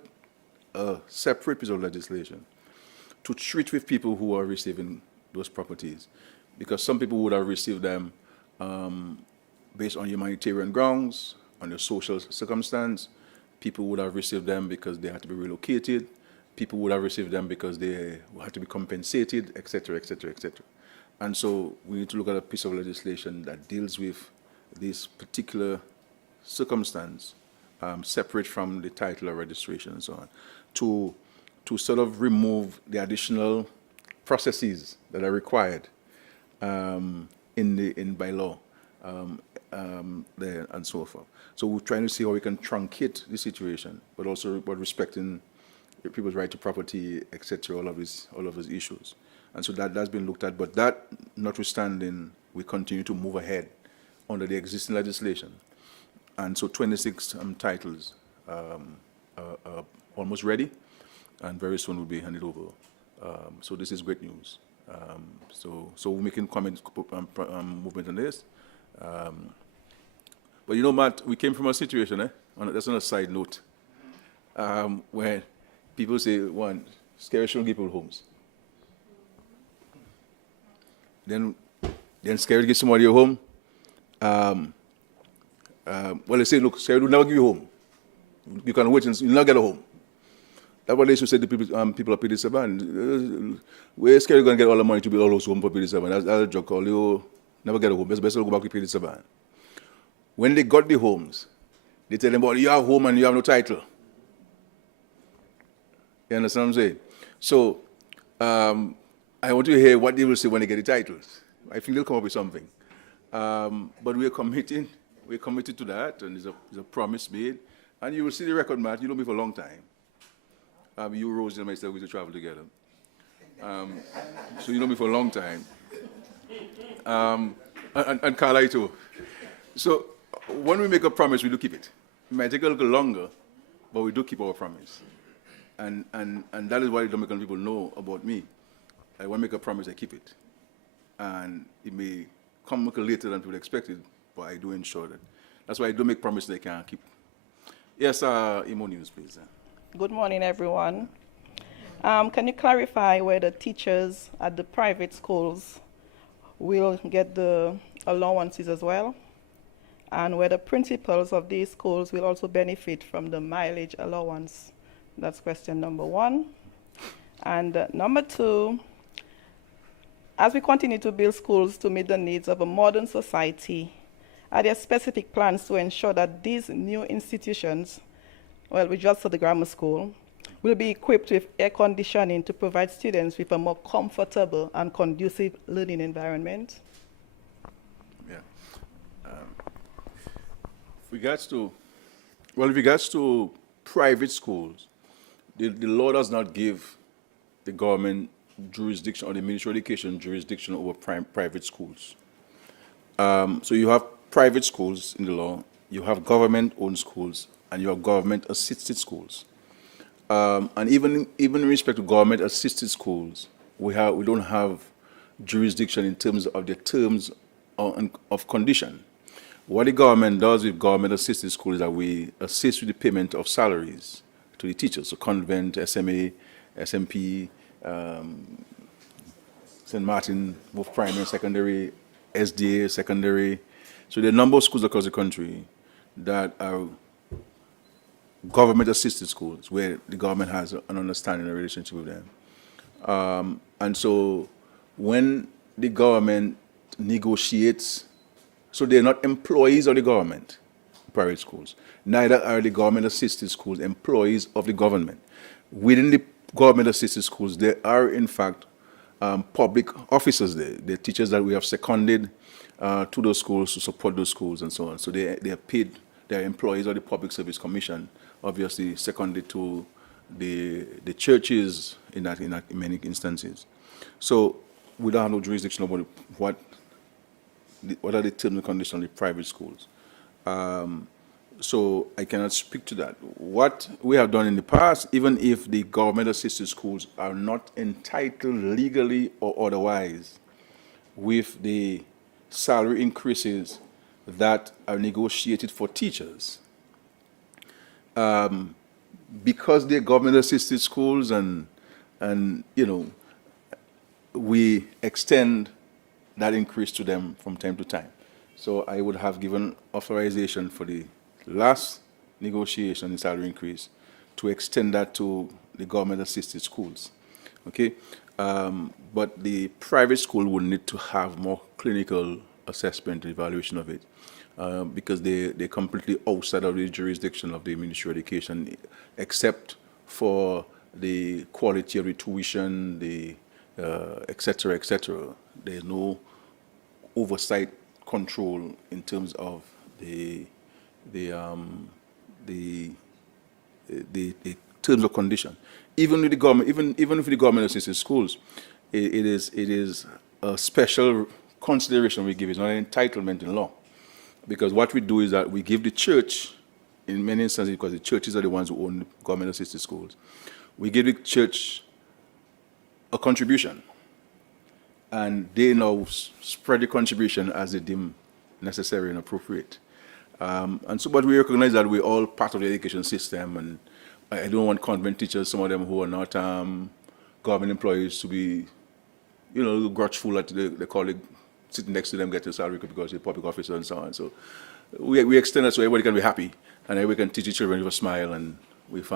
a separate piece of legislation to treat with people who are receiving those properties, because some people would have received them based on humanitarian grounds, on their social circumstance. People would have received them because they had to be relocated. People would have received them because they had to be compensated, et cetera, et cetera, et cetera. And so we need to look at a piece of legislation that deals with this particular circumstance, separate from the title or registration and so on, to sort of remove the additional processes that are required by law there and so forth. So we're trying to see how we can truncate the situation, but also respecting people's right to property, etc., all of these issues. And so that's been looked at, but that notwithstanding, we continue to move ahead under the existing legislation. And so 26 titles are almost ready, and very soon will be handed over. So this is great news. So we're making movement on this. But you know, Matt, we came from a situation, that's on a side note, where people say, one, Skerrit shouldn't give people homes. Then Skerrit gives somebody a home. Well, they say, look, Skerrit will never give you a home. You can wait and you'll not get a home. That's what they should say to people of PD7. Where Skerrit going to get all the money to build all those homes for PD7? That's a joke. You never get a home. Best to go back to PD7. When they got the homes, they tell them, well, you have a home and you have no title. You understand what I'm saying? So I want to hear what they will say when they get the titles. I think they'll come up with something. But we're committed to that, and there's a promise made. And you will see the record, Matt. You know me for a long time. You, Rosie, and myself, we used to travel together. So you know me for a long time. And Carla too. So when we make a promise, we do keep it. It might take a little longer, but we do keep our promise. And that is why the Dominican people know about me. I want to make a promise, I keep it. And it may come a little later than people expected, but I do ensure that. That's why I do make promises I can't keep. Yes, Imo News, please. Good morning, everyone. Can you clarify whether teachers at the private schools will get the allowances as well? And whether principals of these schools will also benefit from the mileage allowance? That's question number one. And number two, as we continue to build schools to meet the needs of a modern society, are there specific plans to ensure that these new institutions, well, we just saw the grammar school, will be equipped with air conditioning to provide students with a more comfortable and conducive learning environment? Yeah. With regards to private schools, the law does not give the government jurisdiction or the Ministry of Education jurisdiction over private schools. So you have private schools in the law, you have government-owned schools, and you have government-assisted schools. And even in respect to government-assisted schools, we don't have jurisdiction in terms of the terms of condition. What the government does with government-assisted schools is that we assist with the payment of salaries to the teachers, so convent, SMA, SMP, St. Martin, both primary and secondary, SDA, secondary. So there are a number of schools across the country that are government-assisted schools where the government has an understanding and relationship with them. And so when the government negotiates, so they're not employees of the government, private schools. Neither are the government-assisted schools employees of the government. Within the government-assisted schools, there are, in fact, public officers there. They're teachers that we have seconded to those schools to support those schools and so on. So they are paid, they're employees of the Public Service Commission, obviously seconded to the churches in many instances. So we don't have no jurisdiction over what are the terms and conditions of the private schools. So I cannot speak to that. What we have done in the past, even if the government-assisted schools are not entitled legally or otherwise with the salary increases that are negotiated for teachers, because they're government-assisted schools and we extend that increase to them from time to time. So I would have given authorization for the last negotiation in salary increase to extend that to the government-assisted schools, okay? But the private school would need to have more clinical assessment and evaluation of it because they're completely outside of the jurisdiction of the Ministry of Education, except for the quality of the tuition, the et cetera, et cetera. There's no oversight control in terms of the terms of condition. Even with the government, even with the government-assisted schools, it is a special consideration we give. It's not an entitlement in law, because what we do is that we give the church, in many instances, because the churches are the ones who own the government-assisted schools, we give the church a contribution, and they now spread the contribution as they deem necessary and appropriate. And so, but we recognize that we're all part of the education system, and I don't want convent teachers, some of them who are not government employees, to be, a little grudgeful that the colleague sitting next to them gets a salary because they're public officer and so on. So we extend that so everybody can be happy, and everybody can teach the children with a smile and with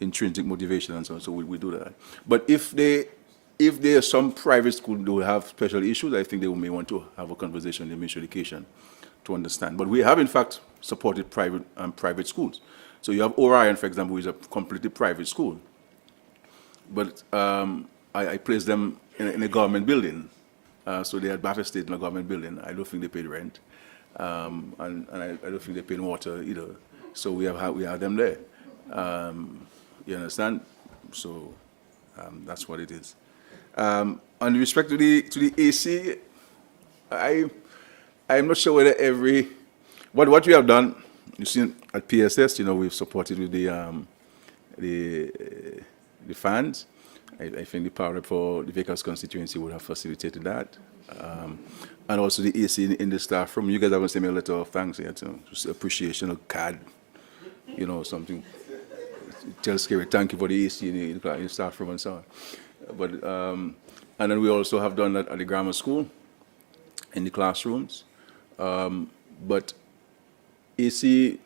intrinsic motivation and so on. So we do that. But if there are some private schools who have special issues, I think they may want to have a conversation with the Ministry of Education to understand. But we have, in fact, supported private schools. So you have Orion, for example, which is a completely private school. But I placed them in a government building. So they had Bath Estate in a government building. I don't think they paid rent. And I don't think they paid water either. So we have them there. You understand? So that's what it is. And with respect to the AC, I'm not sure whether what we have done, you see at PSS, we've supported with the fans. I think the power for the Vickers constituency would have facilitated that. And also the AC in the staff room. You guys haven't sent me a letter of thanks yet, just appreciation, a card, something. Tell Skerrit, thank you for the AC in the staff room and so on. But, and then we also have done that at the grammar school, in the classrooms. But AC,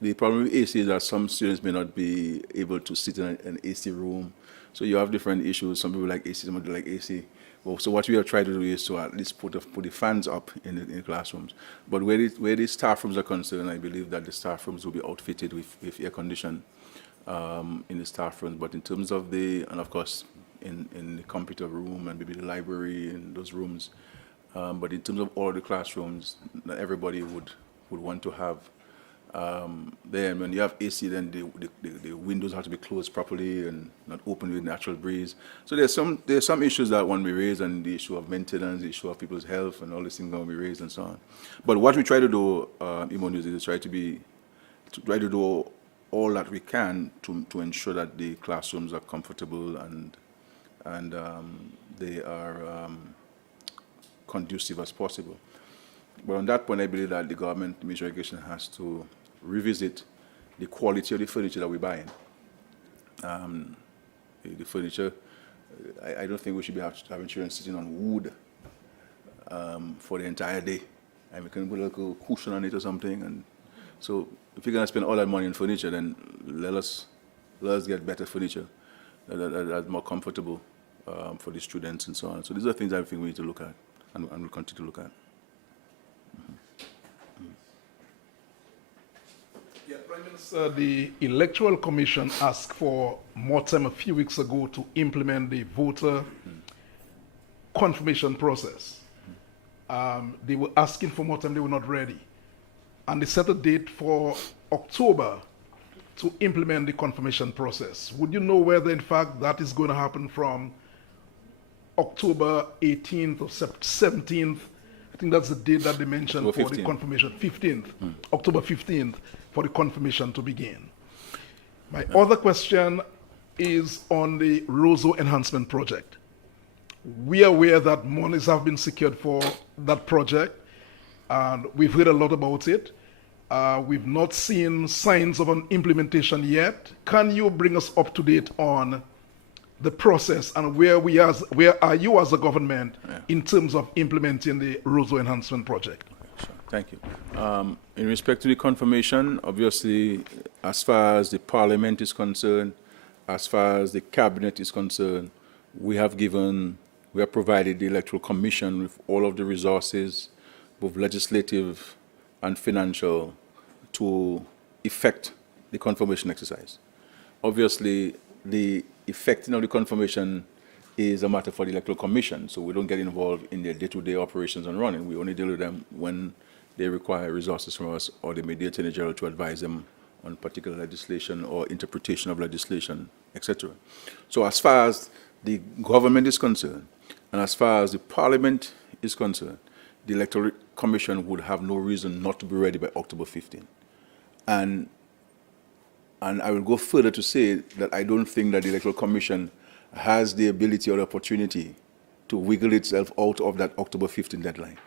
the problem with AC is that some students may not be able to sit in an AC room. So you have different issues. Some people like AC, some people like AC. Well, so what we have tried to do is to at least put the fans up in the classrooms. But where the staff rooms are concerned, I believe that the staff rooms will be outfitted with air conditioning in the staff rooms. But in terms of and of course, in the computer room and maybe the library and those rooms, but in terms of all the classrooms, not everybody would want to have Then when you have AC, then the windows have to be closed properly and not open with natural breeze. So there's some issues that one we raise, and the issue of maintenance, the issue of people's health, and all these things going to be raised and so on. But what we try to do, Imon, is try to do all that we can to ensure that the classrooms are comfortable and they are conducive as possible. But on that point, I believe that the government, the Ministry of Education, has to revisit the quality of the furniture that we're buying. The furniture, I don't think we should be having children sitting on wood for the entire day. And we can put like a cushion on it or something. And so if you're going to spend all that money on furniture, then let us get better furniture that's more comfortable for the students and so on. So these are things I think we need to look at and we'll continue to look at. Yeah, Prime Minister, the Electoral Commission asked for more time a few weeks ago to implement the voter confirmation process. They were asking for more time, they were not ready. And they set a date for October to implement the confirmation process. Would you know whether, in fact, that is going to happen from October 18th or 17th? I think that's the date that they mentioned October for 15th. the confirmation, 15th, October 15th, for the confirmation to begin. My other question is on the Roseau enhancement project. We are aware that monies have been secured for that project, and we've heard a lot about it. We've not seen signs of an implementation yet. Can you bring us up to date on the process and where are you as a government in terms of implementing the Roseau enhancement project? Sure. Thank you. In respect to the confirmation, obviously, as far as the Parliament is concerned, as far as the Cabinet is concerned, we have provided the Electoral Commission with all of the resources, both legislative and financial, to effect the confirmation exercise. Obviously, the effecting of the confirmation is a matter for the Electoral Commission, so we don't get involved in their day-to-day operations and running. We only deal with them when they require resources from us, or they may the Attorney General to advise them on particular legislation or interpretation of legislation, etc. So as far as the government is concerned, and as far as the Parliament is concerned, the Electoral Commission would have no reason not to be ready by October 15. And I will go further to say that I don't think that the Electoral Commission has the ability or the opportunity to wiggle itself out of that October 15 deadline,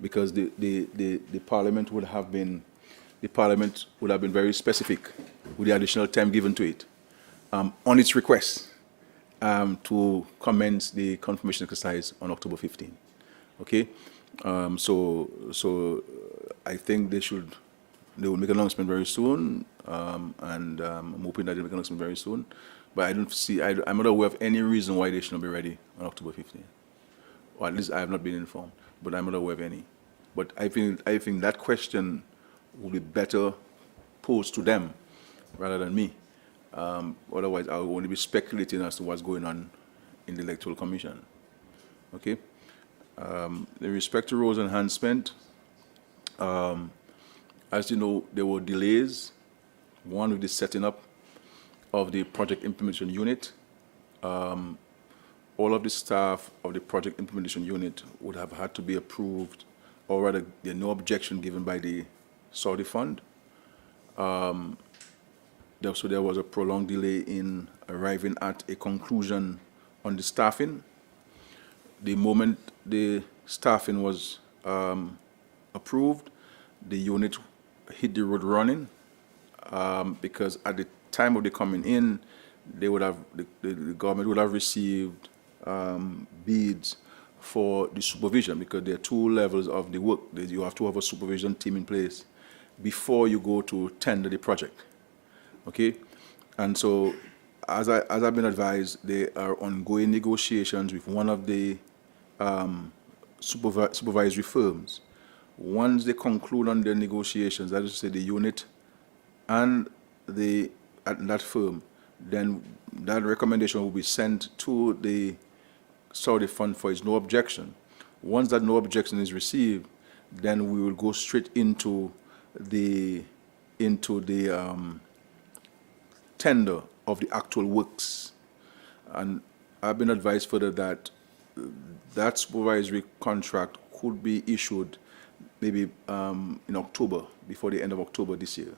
because the Parliament would have been very specific with the additional time given to it on its request to commence the confirmation exercise on October 15. Okay, so I think they will make an announcement very soon, and I'm hoping that they'll make an announcement very soon. But I'm not aware of any reason why they should not be ready on October 15. Or at least I have not been informed, but I'm not aware of any. But I think that question will be better posed to them rather than me. Otherwise, I will only be speculating as to what's going on in the Electoral Commission. Okay? In respect to Roseau enhancement, as you know, there were delays. One with the setting up of the project implementation unit. All of the staff of the project implementation unit would have had to be approved, or rather, there no objection given by the Saudi fund. So there was a prolonged delay in arriving at a conclusion on the staffing. The moment the staffing was approved, the unit hit the road running, because at the time of the coming in, the government would have received bids for the supervision, because there are two levels of the work. You have to have a supervision team in place before you go to tender the project. Okay, and so as I've been advised, there are ongoing negotiations with one of the supervisory firms. Once they conclude on their negotiations, that is to say the unit and that firm, then that recommendation will be sent to the Saudi fund for its no objection. Once that no objection is received, then we will go straight into the into the tender of the actual works. And I've been advised further that that supervisory contract could be issued maybe in October, before the end of October this year.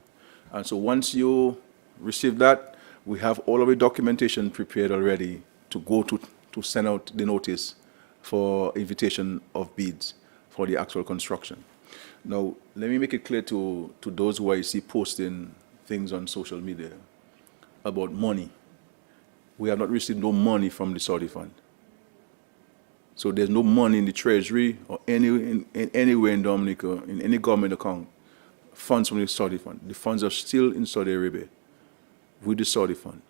And so once you receive that, we have all of the documentation prepared already to go to send out the notice for invitation of bids for the actual construction. Now, let me make it clear to those who I see posting things on social media about money. We have not received no money from the Saudi fund. So there's no money in the treasury or anywhere in Dominica, in any government account, funds from the Saudi fund. The funds are still in Saudi Arabia with the Saudi fund.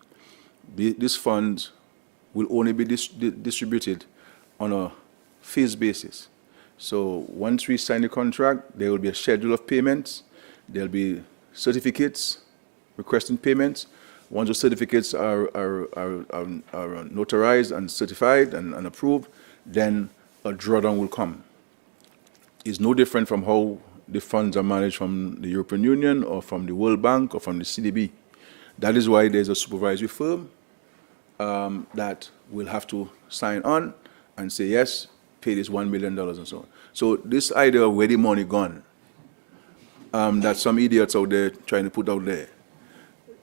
These funds will only be distributed on a phase basis. So once we sign the contract, there will be a schedule of payments. There'll be certificates requesting payments. Once the certificates are notarized and certified and approved, then a drawdown will come. It's no different from how the funds are managed from the European Union or from the World Bank or from the CDB. That is why there's a supervisory firm that will have to sign on and say, yes, pay this $1 million and so on. So this idea of where the money gone, that some idiots out there trying to put out there,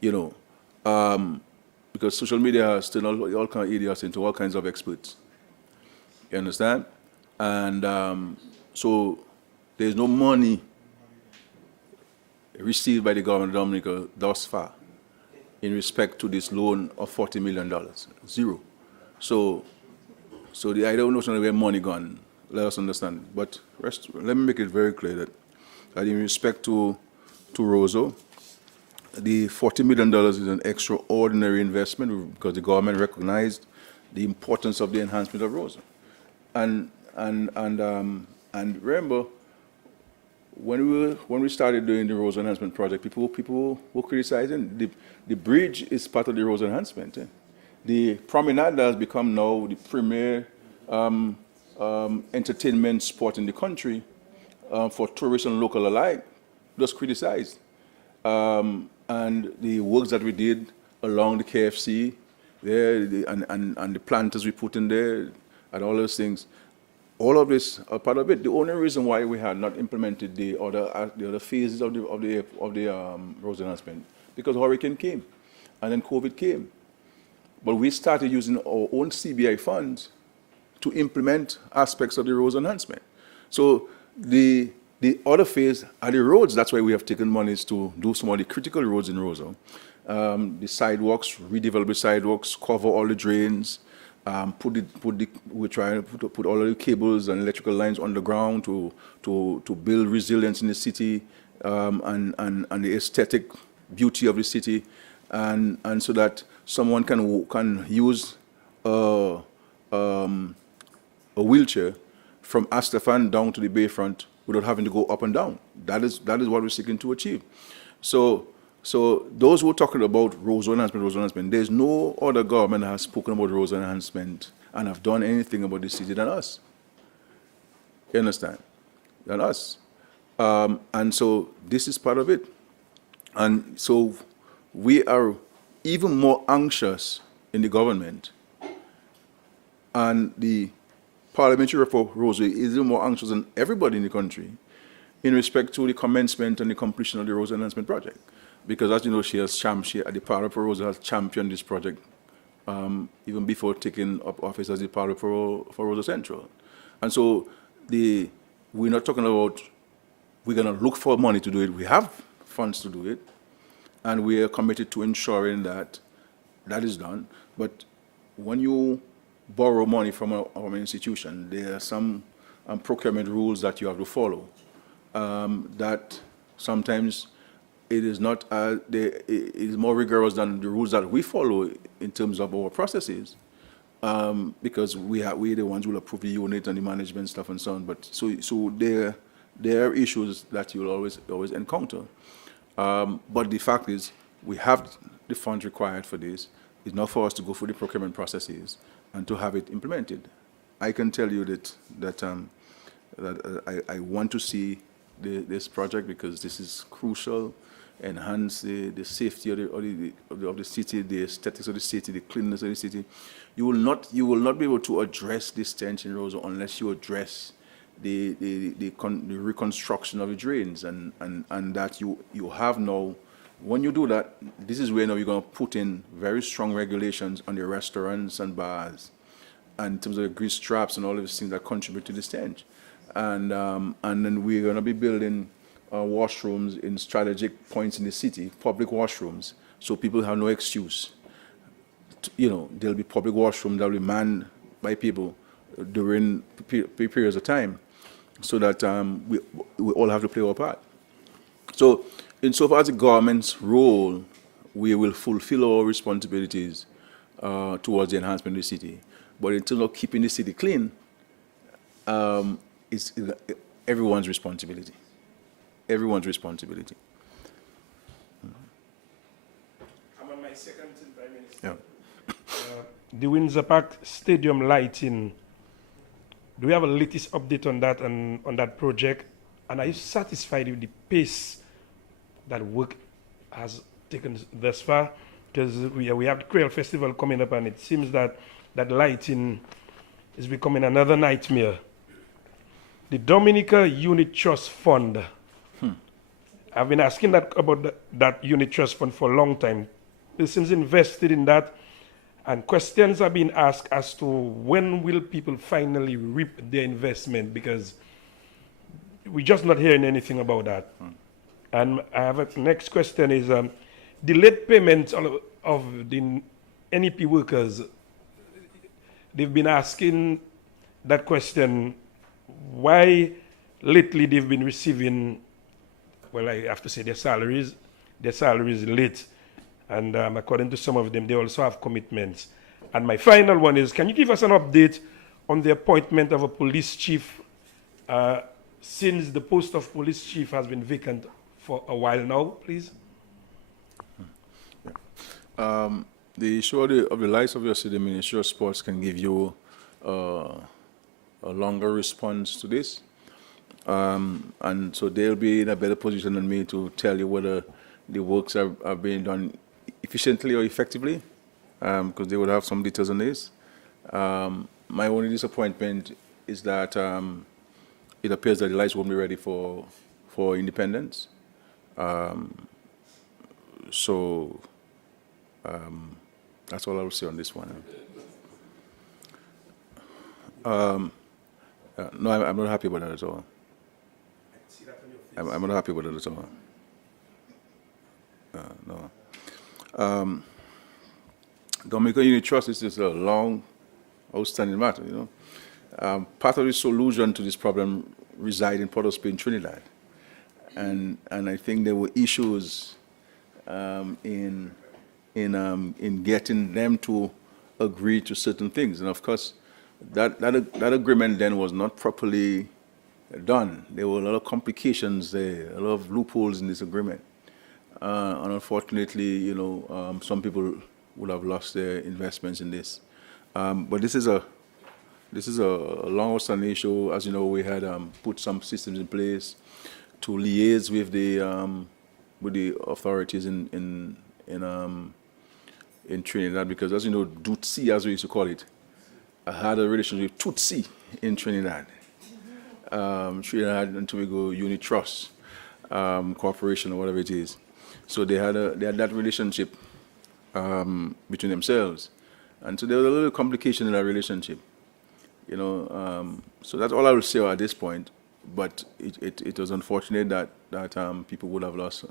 you know, because social media has turned all kinds of idiots into all kinds of experts. You understand? And so there's no money received by the government of Dominica thus far in respect to this loan of $40 million. Zero. So the idea of notion of where money gone, let us understand. But let me make it very clear that in respect to Roseau, the $40 million is an extraordinary investment because the government recognized the importance of the enhancement of Roseau. And remember, when we started doing the Roseau enhancement project, people were criticizing the bridge is part of the Roseau enhancement. The promenade has become now the premier entertainment spot in the country for tourists and local alike. Just criticized. And the works that we did along the KFC there, and the planters we put in there, and all those things, all of this are part of it. The only reason why we had not implemented the other phases of the Roseau enhancement, because hurricane came, and then COVID came. But we started using our own CBI funds to implement aspects of the Roseau enhancement. So the other phase are the roads. That's why we have taken monies to do some of the critical roads in Roseau. The sidewalks, redevelop the sidewalks, cover all the drains, we're trying to put all of the cables and electrical lines underground to build resilience in the city and the aesthetic beauty of the city, and so that someone can use a wheelchair from Astafan down to the Bayfront without having to go up and down. That is what we're seeking to achieve. So those who are talking about Roseau enhancement, there's no other government that has spoken about Roseau enhancement and have done anything about the city than us. You understand? Than us. And so this is part of it. And so we are even more anxious in the government, and the parliamentary rep for Roseau is even more anxious than everybody in the country in respect to the commencement and the completion of the Roseau enhancement project. Because as you know, the Parliament for Roseau has championed this project even before taking up office as the Parliament for Roseau Central. And so we're not talking about we're going to look for money to do it. We have funds to do it, and we are committed to ensuring that that is done. But when you borrow money from an institution, there are some procurement rules that you have to follow. That sometimes it is not it is more rigorous than the rules that we follow in terms of our processes, because we're the ones who will approve the unit and the management stuff and so on. But so there are issues that you'll always encounter. But the fact is, we have the funds required for this. It's not for us to go through the procurement processes and to have it implemented. I can tell you that I want to see this project because this is crucial enhance the safety of the city, the aesthetics of the city, the cleanliness of the city. You will not be able to address this stench in Roseau unless you address the reconstruction of the drains, and that you have now. When you do that, this is where now you're going to put in very strong regulations on the restaurants and bars, and in terms of the grease traps and all of these things that contribute to the stench. And then we're going to be building washrooms in strategic points in the city, public washrooms, so people have no excuse. There'll be public washrooms that will be manned by people during periods of time, so that we all have to play our part. So, insofar as the government's role, we will fulfill our responsibilities towards the enhancement of the city. But in terms of keeping the city clean, it's everyone's responsibility. Everyone's responsibility. I'm on my second, Prime Minister. Yeah. The Windsor Park Stadium lighting, do we have a latest update on that and on that project? And are you satisfied with the pace that work has taken thus far? Because we have the Creole Festival coming up, and it seems that lighting is becoming another nightmare. The Dominica Unit Trust Fund. I've been asking about that unit trust fund for a long time. Persons invested in that, and questions have been asked as to when will people finally reap their investment, because we're just not hearing anything about that. And I have a next question is delayed payments of the NEP workers. They've been asking that question, why lately they've been receiving, well, I have to say their salaries late. And according to some of them, they also have commitments. And my final one is, can you give us an update on the appointment of a police chief, since the post of police chief has been vacant for a while now, please? The issue of the lights of your city, Ministry of Sports can give you a longer response to this. And so they'll be in a better position than me to tell you whether the works are being done efficiently or effectively, because they would have some details on this. My only disappointment is that it appears that the lights won't be ready for independence. That's all I will say on this one. No, I'm not happy about that at all. I'm not happy with it at all. No. Dominica Unit Trust is a long, outstanding matter, part of the solution to this problem reside in Port of Spain, Trinidad. And I think there were issues in getting them to agree to certain things. And of course, that agreement then was not properly done. There were a lot of complications there, a lot of loopholes in this agreement. And unfortunately, some people would have lost their investments in this. But this is a long outstanding issue. As you know, we had put some systems in place to liaise with the authorities in Trinidad, because, as you know, Tutsi, as we used to call it, I had a relationship with Tutsi in Trinidad. Trinidad and Tobago Unit Trust Corporation, or whatever it is. So they had that relationship between themselves, and so there was a little complication in that relationship. So that's all I will say at this point. But it was unfortunate that people would have lost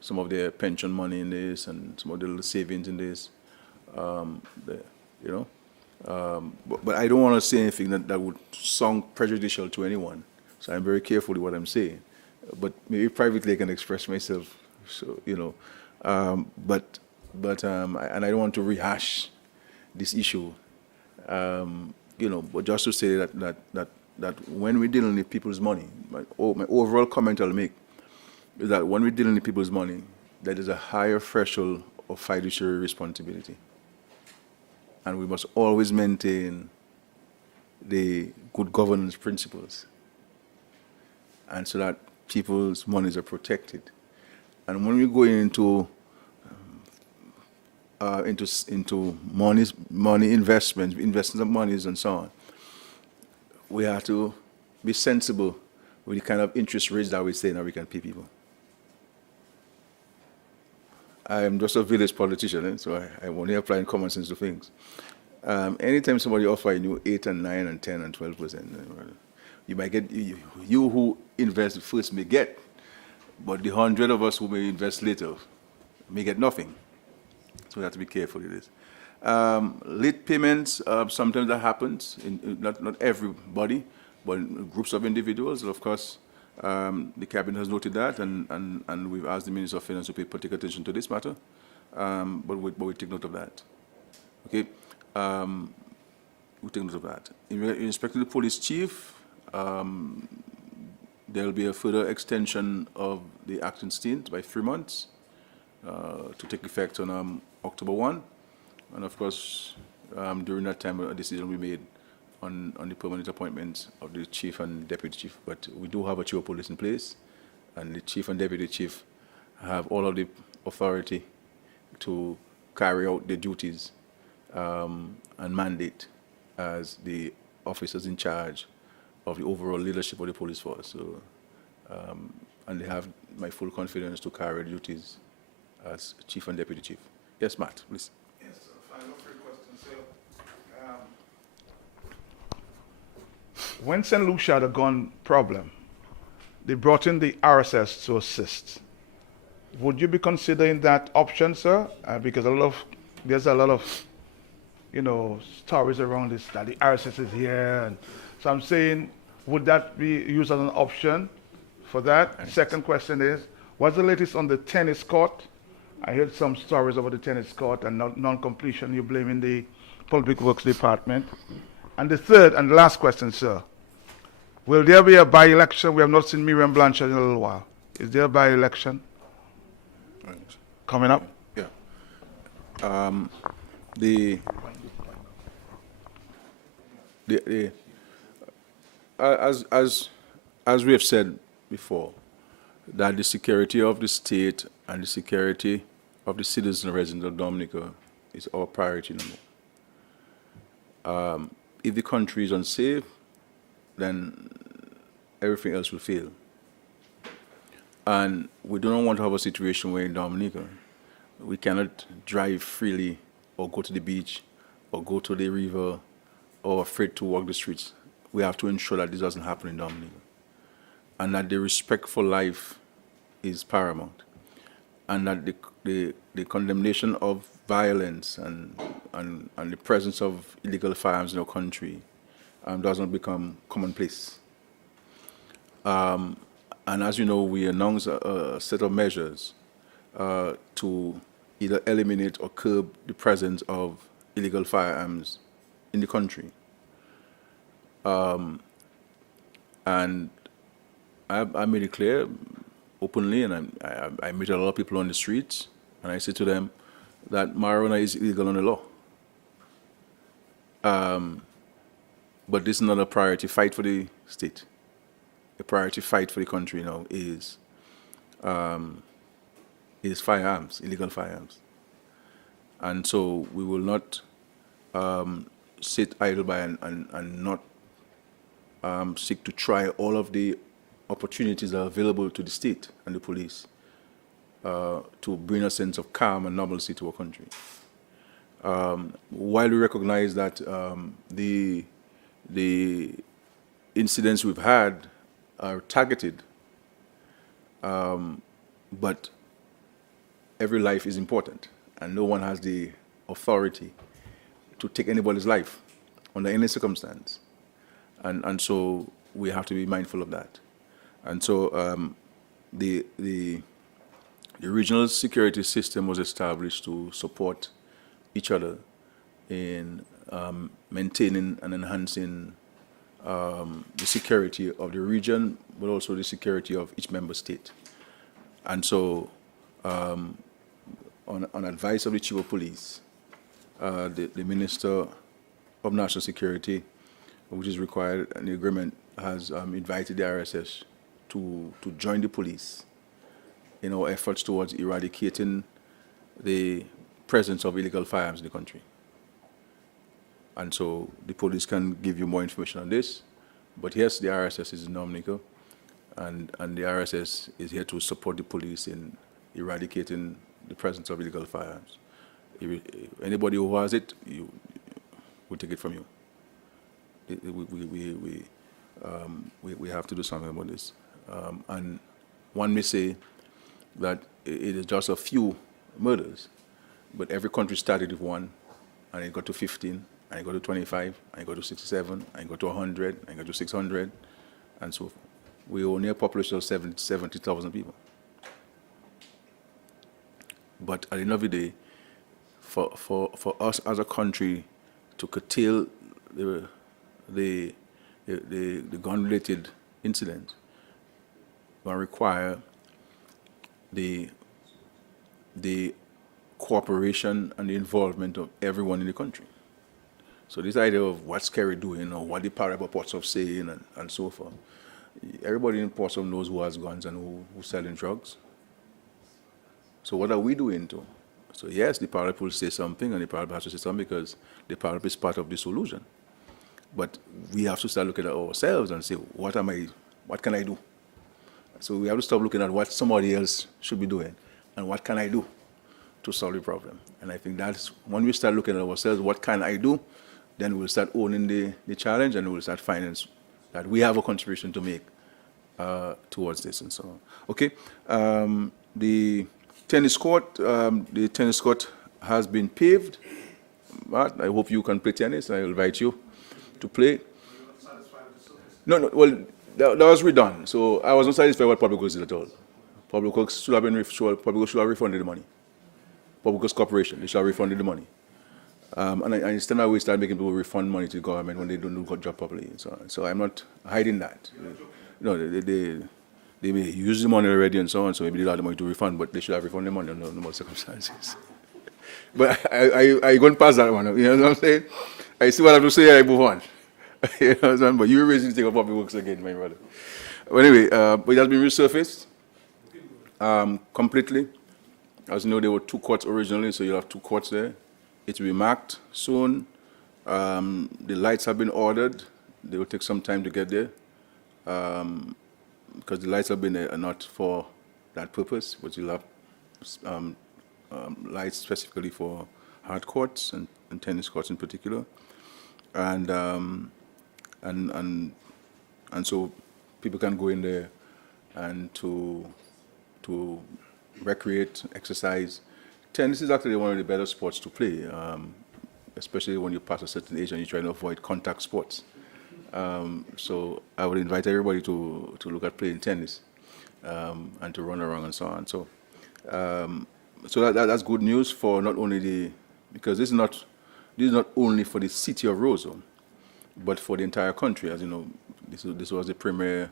some of their pension money in this and some of their little savings in this. But I don't want to say anything that would sound prejudicial to anyone. So I'm very careful with what I'm saying. But maybe privately I can express myself. So and I don't want to rehash this issue. But just to say that when we're dealing with people's money, my overall comment I'll make is that when we're dealing with people's money, there is a higher threshold of fiduciary responsibility. And we must always maintain the good governance principles, and so that people's monies are protected. And when we go into money investment, investing of monies and so on, we have to be sensible with the kind of interest rates that we say now we can pay people. I am just a village politician, so I'm only applying common sense to things. Anytime somebody offers you 8 and 9 and 10 and 12%, you might get, you who invest first may get, but the 100 of us who may invest later may get nothing. So we have to be careful with this. Late payments, sometimes that happens, not everybody, but groups of individuals. Of course, the cabinet has noted that, and we've asked the Minister of Finance to pay particular attention to this matter, but we take note of that. Okay, we take note of that. In respect to the police chief, there will be a further extension of the action stint by 3 months to take effect on October 1. And of course, during that time, a decision will be made on the permanent appointments of the chief and deputy chief. But we do have a chief of police in place, and the chief and deputy chief have all of the authority to carry out their duties and mandate as the officers in charge of the overall leadership of the police force. So, and they have my full confidence to carry the duties as chief and deputy chief. Yes, Matt, please. Yes, final 3 questions. So, when St. Lucia had a gun problem, they brought in the RSS to assist. Would you be considering that option, sir? Because there's a lot of, stories around this, that the RSS is here. And so I'm saying, would that be used as an option for that? Right. Second question is, what's the latest on the tennis court? I heard some stories about the tennis court and non-completion. You're blaming the Public Works Department. And the third and last question, sir. Will there be a by-election? We have not seen Miriam Blanchard in a little while. Is there a by-election coming up? Yeah. As we have said before, that the security of the state and the security of the citizens and residents of Dominica is our priority number. If the country is unsafe, then everything else will fail. And we do not want to have a situation where in Dominica we cannot drive freely or go to the beach or go to the river or afraid to walk the streets. We have to ensure that this doesn't happen in Dominica, and that the respect for life is paramount, and that the condemnation of violence and the presence of illegal firearms in our country does not become commonplace. And as you know, we announced a set of measures to either eliminate or curb the presence of illegal firearms in the country. And I made it clear openly, and I meet a lot of people on the streets, and I say to them that marijuana is illegal under law. But this is not a priority fight for the state. The priority fight for the country now is firearms, illegal firearms. And so we will not sit idle by and not seek to try all of the opportunities that are available to the state and the police to bring a sense of calm and normalcy to our country. While we recognize that the incidents we've had are targeted, but every life is important, and no one has the authority to take anybody's life under any circumstance. And so we have to be mindful of that. And so the regional security system was established to support each other in maintaining and enhancing the security of the region, but also the security of each member state. And so on advice of the Chief of Police, the Minister of National Security, which is required, and the agreement has invited the RSS to join the police in our efforts towards eradicating the presence of illegal firearms in the country. And so the police can give you more information on this. But yes, the RSS is in Dominica, and the RSS is here to support the police in eradicating the presence of illegal firearms. Anybody who has it, we'll take it from you. We have to do something about this. And one may say that it is just a few murders, but every country started with one, and it got to 15, and it got to 25, and it got to 67, and it got to 100, and it got to 600, and so forth. We only a population of 70,000 people. But at the end of the day, for us as a country to curtail the gun-related incidents will require the cooperation and the involvement of everyone in the country. So this idea of what Skerrit doing or what the Parliament of Portsmouth saying and so forth, everybody in Portsmouth knows who has guns and who's selling drugs. So what are we doing too? So yes, the Parliament will say something, and the Parliament has to say something because the Parliament is part of the solution. But we have to start looking at ourselves and say, what can I do? So we have to stop looking at what somebody else should be doing and what can I do to solve the problem. And I think that's when we start looking at ourselves, what can I do, then we'll start owning the challenge, and we'll start finding that we have a contribution to make towards this and so on. Okay, the tennis court has been paved. But I hope you can play tennis. I invite you to play. No, well, that was redone. So I wasn't satisfied with what Public Works did at all. Public Works should have refunded the money. Public Works Corporation, they should have refunded the money. And I understand why we start making people refund money to the government when they don't do the job properly. So I'm not hiding that. No, they may use the money already and so on, so maybe they don't have the money to refund, but they should have refunded the money under normal circumstances. But I go past that one, you know what I'm saying? I see what I have to say, I move on. You know what I'm saying? But you're raising the thing of Public Works again, my brother. But anyway, but it has been resurfaced completely. As you know, there were 2 courts originally, so you'll have 2 courts there. It will be marked soon. The lights have been ordered. They will take some time to get there because the lights have been there are not for that purpose, but you'll have lights specifically for hard courts and tennis courts in particular, and so people can go in there and to recreate, exercise. Tennis is actually one of the better sports to play, especially when you pass a certain age and you're trying to avoid contact sports. So I would invite everybody to look at playing tennis and to run around and so on. So that's good news for not only because this is not only for the city of Roseau, but for the entire country. As you know, this was the premier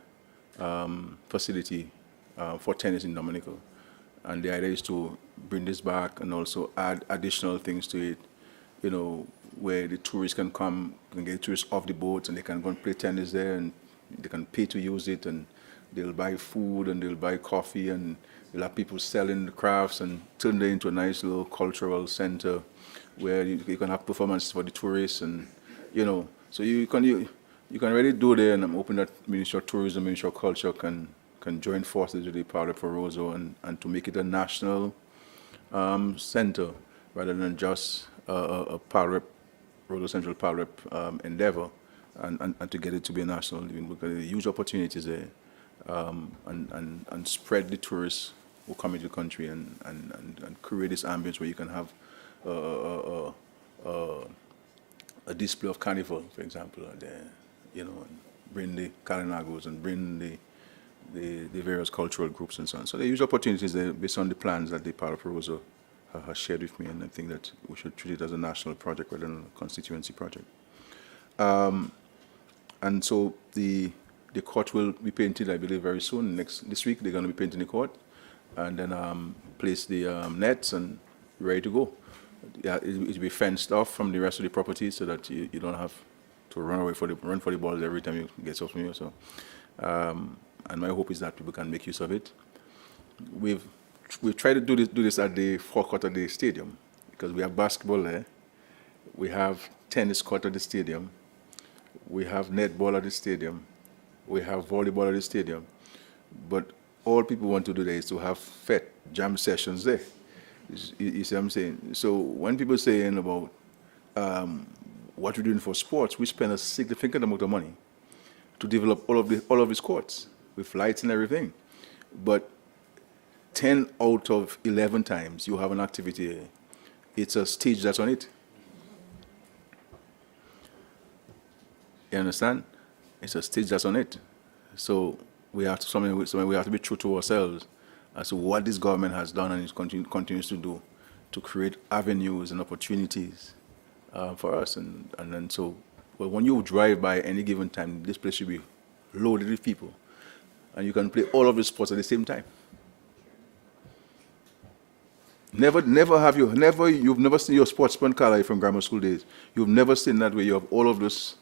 facility for tennis in Dominica. And the idea is to bring this back and also add additional things to it, you know, where the tourists can come and get tourists off the boats and they can go and play tennis there and they can pay to use it and they'll buy food and they'll buy coffee and you'll have people selling the crafts and turn it into a nice little cultural center where you can have performances for the tourists and, you know, so you can really do there, and I'm hoping that Ministry of Tourism, Ministry of Culture can join forces with the Parliament for Roseau and to make it a national center rather than just a Parliament, Roseau Central Parliament endeavor, and to get it to be a national living, because there are huge opportunities there, and spread the tourists who come into the country and create this ambience where you can have a display of carnival, for example, you know, and bring the Calinagos and bring the various cultural groups and so on. So there are huge opportunities there based on the plans that the Parliament for Roseau has shared with me, and I think that we should treat it as a national project rather than a constituency project. And so the court will be painted, I believe, very soon. This week they're going to be painting the court, and then place the nets and ready to go. Yeah, it will be fenced off from the rest of the property so that you don't have to run for the balls every time you get off from you. So, and my hope is that people can make use of it. We've we try to do this at the forecourt of the stadium because we have basketball there, we have tennis court at the stadium, we have netball at the stadium, we have volleyball at the stadium, but all people want to do there is to have jam sessions there. You see what I'm saying? So when people saying about what we're doing for sports, we spend a significant amount of money to develop all of these courts with lights and everything. But 10 out of 11 times you have an activity, it's a stage that's on it. You understand? It's a stage that's on it. So we have to we have to be true to ourselves as to what this government has done and continues to do to create avenues and opportunities for us. And then so, well, when you drive by any given time, this place should be loaded with people, and you can play all of the sports at the same time. You've never seen your sportsman color from grammar school days. You've never seen that where you have all of those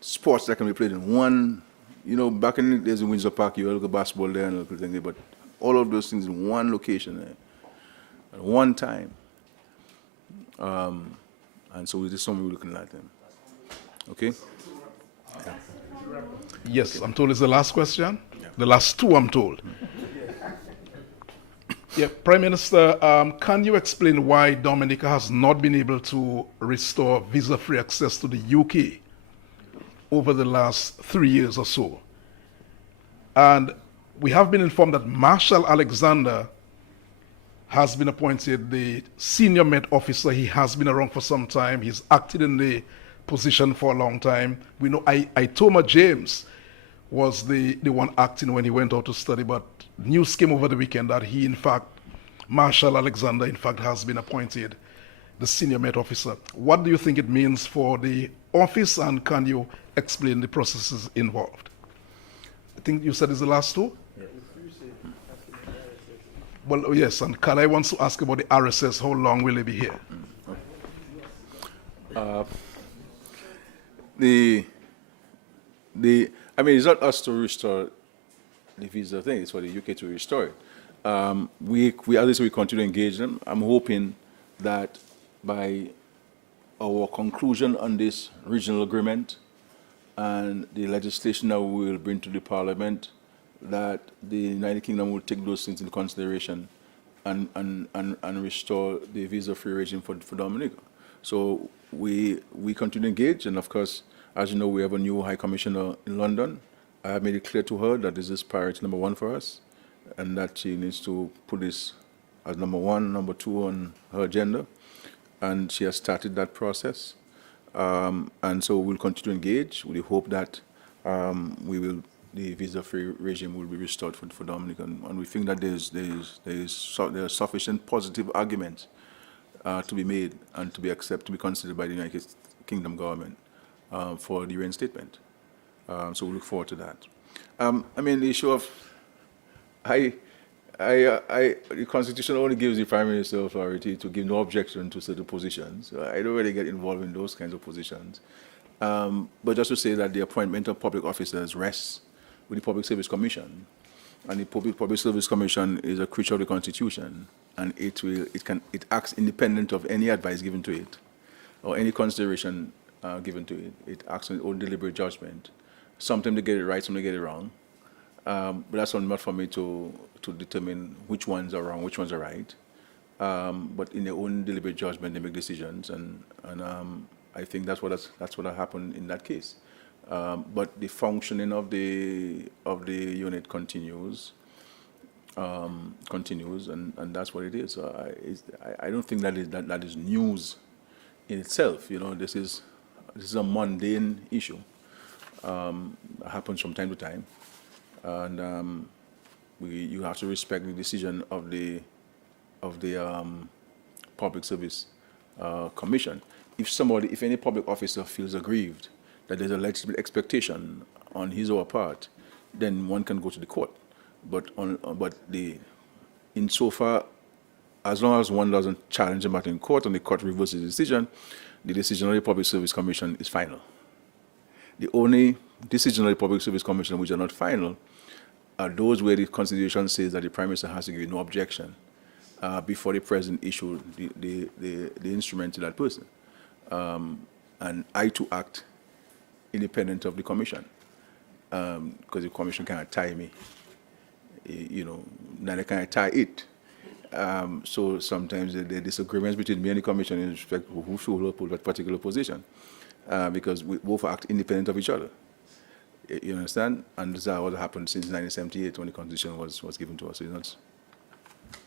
sports that can be played in one. You know, back in the days in Windsor Park, you look at basketball there and look at things, but all of those things in one location there, at one time. And so this is something we're looking at them. Okay? Yeah. Yes, I'm told it's the last question. Yeah. The last two, I'm told. Yeah, Prime Minister, can you explain why Dominica has not been able to restore visa-free access to the UK over the last 3 years or so? And we have been informed that Marshal Alexander has been appointed the senior Met officer. He has been around for some time. He's acted in the position for a long time. We know Itoma James was the one acting when he went out to study, but news came over the weekend that he, in fact, Marshal Alexander, in fact, has been appointed the senior Met officer. What do you think it means for the office, and can you explain the processes involved? I think you said it's the last two? Yeah. Well, yes, and Kalai wants to ask about the RSS. How long will they be here? I mean, it's not us to restore the visa thing. It's for the UK to restore it. We continue to engage them. I'm hoping that by our conclusion on this regional agreement and the legislation that we will bring to the Parliament, that the United Kingdom will take those things into consideration and restore the visa-free regime for Dominica. So we continue to engage, and of course, as you know, we have a new High Commissioner in London. I have made it clear to her that this is priority number one for us, and that she needs to put this as number one, number two on her agenda, and she has started that process. And so we'll continue to engage. We hope that the visa-free regime will be restored for Dominica, and we think that there are sufficient positive arguments to be made and to be considered by the United Kingdom government for the reinstatement. So we look forward to that. I mean, the issue of the Constitution only gives the Prime Minister authority to give no objection to certain positions. I don't really get involved in those kinds of positions. But just to say that the appointment of public officers rests with the Public Service Commission, and the Public Service Commission is a creature of the Constitution, and it acts independent of any advice given to it or any consideration given to it. It acts on its own deliberate judgment. Sometimes they get it right, sometimes they get it wrong. But that's not for me to determine which ones are wrong, which ones are right. But in their own deliberate judgment, they make decisions, and I think that's what happened in that case. But the functioning of the unit continues, and that's what it is. So I don't think that is news in itself. You know, this is a mundane issue. Happens from time to time, and you have to respect the decision of the Public Service Commission. If any public officer feels aggrieved that there's a legitimate expectation on his or her part, then one can go to the court. But insofar as long as one doesn't challenge the matter in court and the court reverses the decision of the Public Service Commission is final. The only decision of the Public Service Commission which are not final are those where the Constitution says that the Prime Minister has to give no objection before the President issue the instrument to that person. And I to act independent of the Commission, because the Commission cannot tie me, neither can I tie it. So sometimes the disagreements between me and the Commission in respect of who should uphold that particular position, because we both act independent of each other. You understand? And this is what happened since 1978 when the Constitution was given to us. So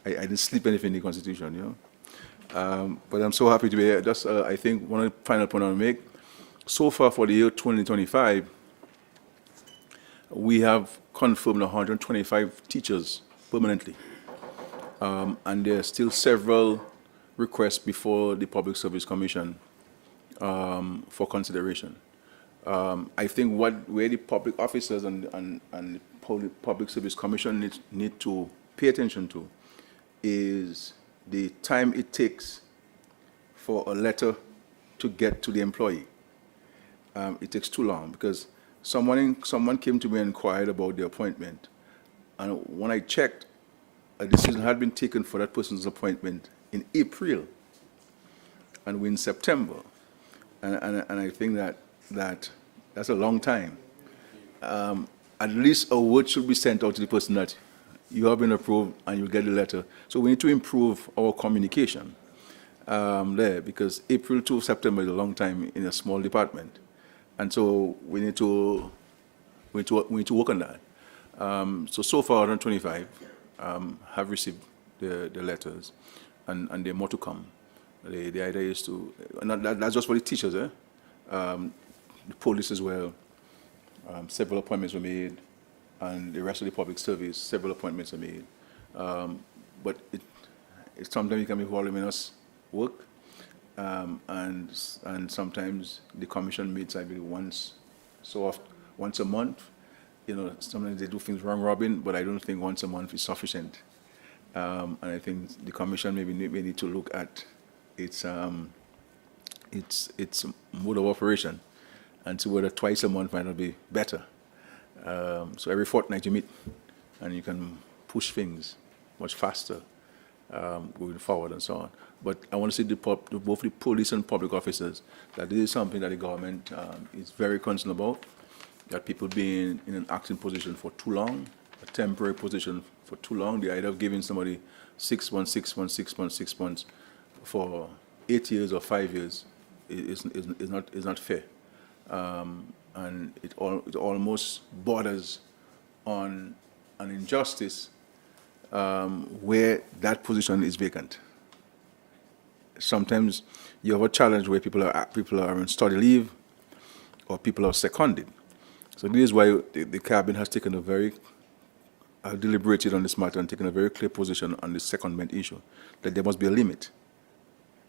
I didn't sleep anything in the Constitution, but I'm so happy to be here. Just, I think one of the final point I want to make, so far for the year 2025, we have confirmed 125 teachers permanently. And there are still several requests before the Public Service Commission for consideration. I think where the public officers and the Public Service Commission need to pay attention to is the time it takes for a letter to get to the employee. It takes too long because someone came to me and inquired about the appointment, and when I checked, a decision had been taken for that person's appointment in April, and we're in September, and I think that's a long time. At least a word should be sent out to the person that you have been approved and you'll get the letter. So we need to improve our communication there, because April to September is a long time in a small department. And so we need to work on that. So far, 125 have received the letters, and there are more to come. The idea is to, and that's just for the teachers, the police as well. Several appointments were made, and the rest of the public service, several appointments are made. But it sometimes it can be voluminous work, and sometimes the commission meets, I believe, once a month. Sometimes they do things round robin, but I don't think once a month is sufficient. And I think the commission may need to look at its mode of operation and see whether twice a month might not be better. So every fortnight you meet, and you can push things much faster going forward and so on. But I want to say to both the police and public officers that this is something that the government is very concerned about, that people being in an acting position for too long, a temporary position for too long. The idea of giving somebody 6 months, 6 months, 6 months, 6 months for 8 years or 5 years is not fair. And it almost borders on an injustice where that position is vacant. Sometimes you have a challenge where people are on study leave or people are seconded. So this is why the cabinet has taken deliberated on this matter and taken a very clear position on the secondment issue, that there must be a limit.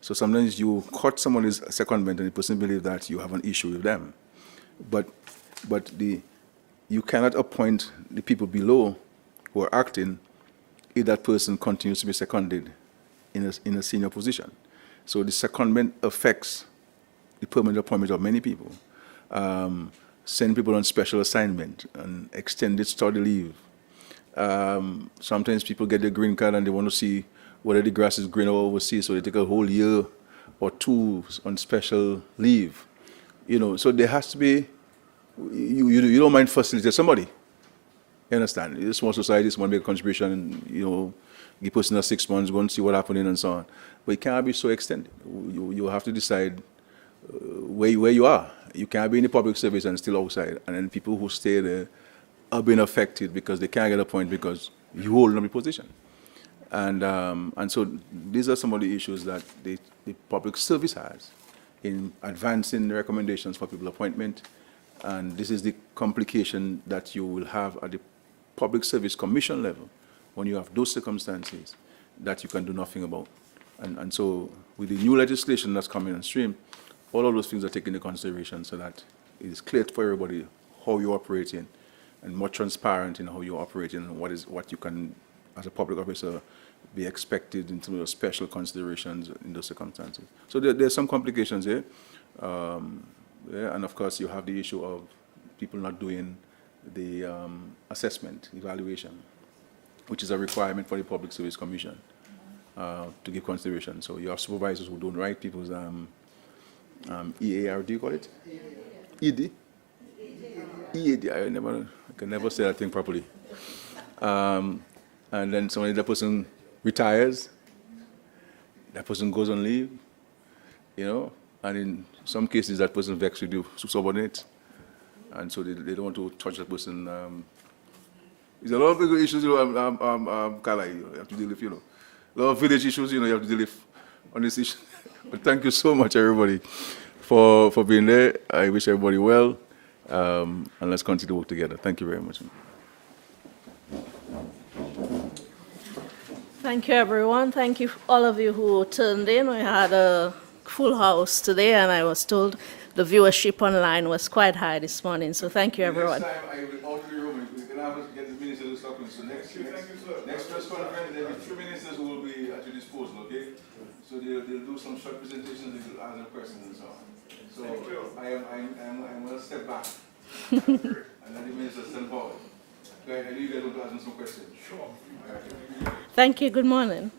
So sometimes you cut someone's secondment and the person believes that you have an issue with them. But you cannot appoint the people below who are acting if that person continues to be seconded in a senior position. So the secondment affects the permanent appointment of many people. Send people on special assignment and extended study leave. Sometimes people get their green card and they want to see whether the grass is greener overseas, so they take a whole year or two on special leave. So there has to be, you don't mind facilitating somebody. You understand? It's a small society, someone make a contribution, give person 6 months, go and see what's happening and so on. But it can't be so extended. You have to decide where you are. You can't be in the public service and still outside. And then people who stay there are being affected because they can't get a point because you hold up a position. And so these are some of the issues that the public service has in advancing the recommendations for people appointment. And this is the complication that you will have at the Public Service Commission level when you have those circumstances that you can do nothing about. And so with the new legislation that's coming on stream, all of those things are taken into consideration so that it is clear for everybody how you're operating and more transparent in how you're operating and what you can, as a public officer, be expected in terms of special considerations in those circumstances. So there's some complications here. And of course, you have the issue of people not doing the assessment, evaluation, which is a requirement for the Public Service Commission to give consideration. So you have supervisors who don't write people's EAR, do you call it? ED? EAD, I can never say that thing properly. And then that person retires, that person goes on leave, you know, and in some cases that person vexed with you subordinates, and so they don't want to touch that person. There's a lot of big issues, you know, Kala, you have to deal with, you know. A lot of village issues, you know, you have to deal with on this issue. But thank you so much, everybody, for being there. I wish everybody well, and let's continue to work together. Thank you very much. Thank you, everyone. Thank you, all of you who turned in. We had a full house today, and I was told the viewership online was quite high this morning. So thank you, everyone. Next time, I will out of the room. We can have us get the minister to stop. So next press conference, there will be 3 ministers who will be at your disposal, okay? So they'll do some short presentations, they will answer questions and so on. So I'm going to step back. And then the minister step forward. Okay, I need you guys to ask them some questions. Sure. Thank you. Good morning.